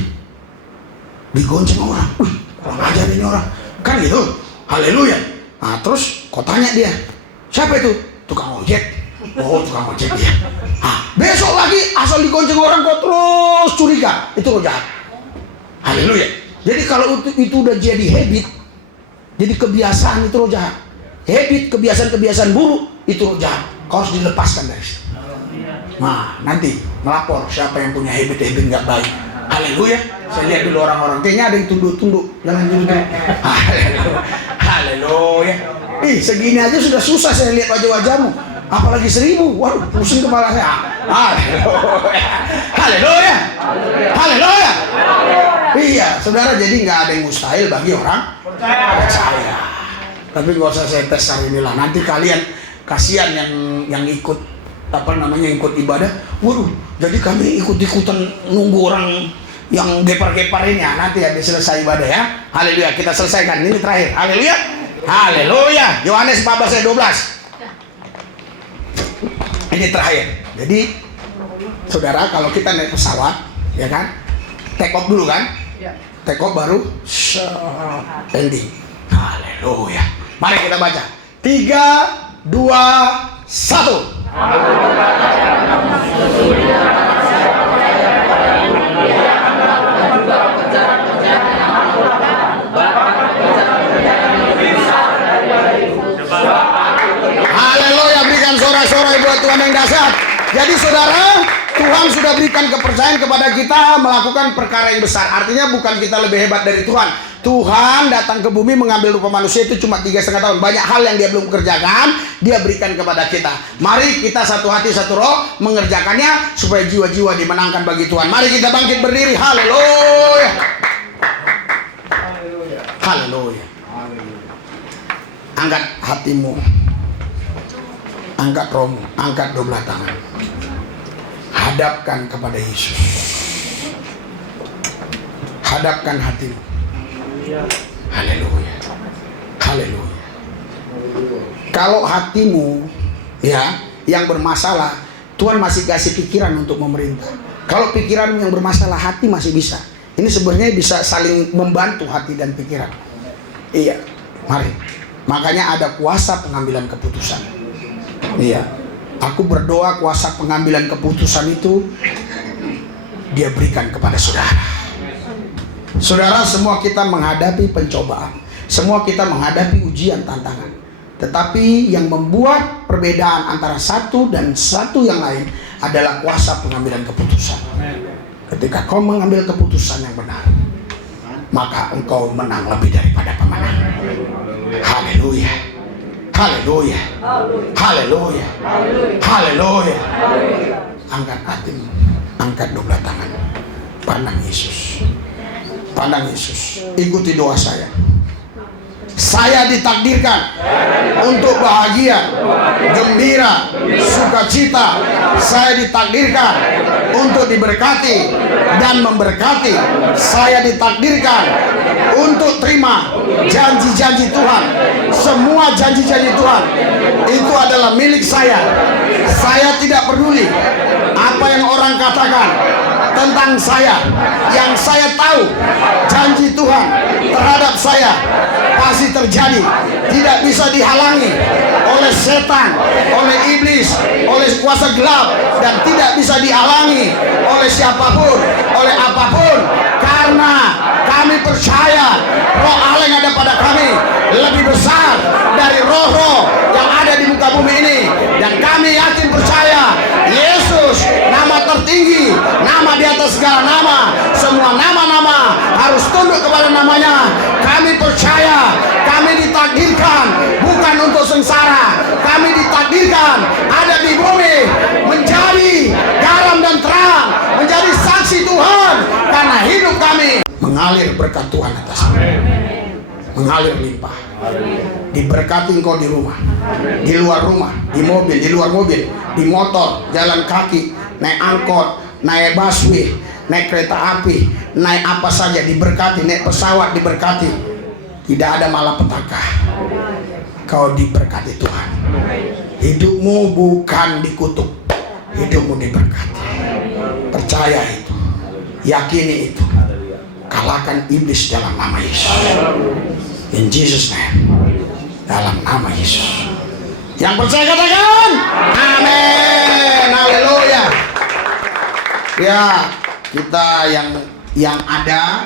digonceng orang, wih, kurang ajar ini orang, kan gitu, haleluya. Nah terus kau tanya dia, siapa itu? Tukang ojek. Oh, tukang ojek dia. Nah, besok lagi asal digonceng orang kau terus curiga, itu roh jahat. Haleluya. Jadi kalau itu udah jadi habit, jadi kebiasaan, itu roh jahat. Habit, kebiasaan-kebiasaan buruk, itu roh jahat. Kau harus dilepaskan dari situ. Nah, nanti melapor siapa yang punya habit-habit nggak baik. Haleluya. Saya lihat dulu orang-orang, kayaknya ada yang tunduk-tunduk, jangan tunduk. Haleluya. Haleluya. Ih, segini aja sudah susah saya lihat wajah-wajahmu. Apalagi 1000, waduh, pusing kepala saya. Haleluya. Haleluya. Haleluya. Iya, saudara, jadi nggak ada yang mustahil bagi orang percaya. Tapi nggak usah saya tes hari inilah. Nanti kalian kasihan yang ikut ikut ibadah. Waduh, jadi kami ikut-ikutan nunggu orang yang gepar-gepar ini ya. Nanti habis selesai ibadah ya. Haleluya, kita selesaikan ini terakhir. Haleluya. Haleluya. Yohanes 14 ayat 12. Ini terakhir. Jadi saudara, kalau kita naik pesawat, ya kan, take off dulu kan, take off baru landing. Haleluya. Mari kita baca. 3, 2, 1. Haleluya, berikan sorak-sorai buat Tuhan yang dahsyat. Jadi saudara, Tuhan sudah berikan kepercayaan kepada kita melakukan perkara yang besar. Artinya bukan kita lebih hebat dari Tuhan. Tuhan datang ke bumi mengambil rupa manusia itu cuma 3,5 tahun. Banyak hal yang dia belum kerjakan, dia berikan kepada kita. Mari kita satu hati satu roh mengerjakannya supaya jiwa-jiwa dimenangkan bagi Tuhan. Mari kita bangkit berdiri. Haleluya. Haleluya. Angkat hatimu, angkat rohmu, angkat dua belah tangan, hadapkan kepada Yesus. Hadapkan hatimu. Haleluya. Haleluya. Kalau hatimu ya yang bermasalah, Tuhan masih kasih pikiran untuk memerintah. Kalau pikiran yang bermasalah, hati masih bisa. Ini sebenarnya bisa saling membantu hati dan pikiran. Iya, mari. Makanya ada kuasa pengambilan keputusan. Iya. Aku berdoa kuasa pengambilan keputusan itu dia berikan kepada saudara. Saudara, semua kita menghadapi pencobaan, semua kita menghadapi ujian, tantangan. Tetapi yang membuat perbedaan antara satu dan satu yang lain adalah kuasa pengambilan keputusan. Ketika kau mengambil keputusan yang benar, maka engkau menang lebih daripada pemenang. Haleluya. Haleluya. Haleluya. Haleluya. Angkat hatimu, angkat dua belah tangan, pandang Yesus. Pandang Yesus. Ikuti doa saya. Saya ditakdirkan untuk bahagia, gembira, sukacita. Saya ditakdirkan untuk diberkati dan memberkati. Saya ditakdirkan untuk terima janji-janji Tuhan. Semua janji-janji Tuhan itu adalah milik saya. Saya tidak peduli apa yang orang katakan tentang saya. Yang saya tahu janji Tuhan terhadap saya pasti terjadi, tidak bisa dihalangi oleh setan, oleh iblis, oleh kuasa gelap, dan tidak bisa dihalangi oleh siapapun, oleh apapun, karena kami percaya roh Allah yang ada pada kami lebih besar dari roh-roh yang ada di muka bumi ini. Dan kami yakin percaya Yesus nama tertinggi, nama di atas segala nama. Semua nama-nama harus tunduk kepada namanya. Kami percaya kami ditakdirkan bukan untuk sengsara. Kami ditakdirkan ada di bumi menjadi garam dan terang, menjadi saksi Tuhan mengalir berkat Tuhan atasmu. Mengalir limpah. Diberkati engkau di rumah, di luar rumah, di mobil, di luar mobil, di motor, jalan kaki, naik angkot, naik busway, naik kereta api, naik apa saja diberkati, naik pesawat diberkati. Tidak ada malapetaka. Kau diberkati Tuhan. Hidupmu bukan dikutuk, hidupmu diberkati. Percaya itu, yakini itu. Kalahkan iblis dalam nama Yesus. In Jesus name. Dalam nama Yesus. Yang percaya katakan amin. Haleluya. Ya, kita yang ada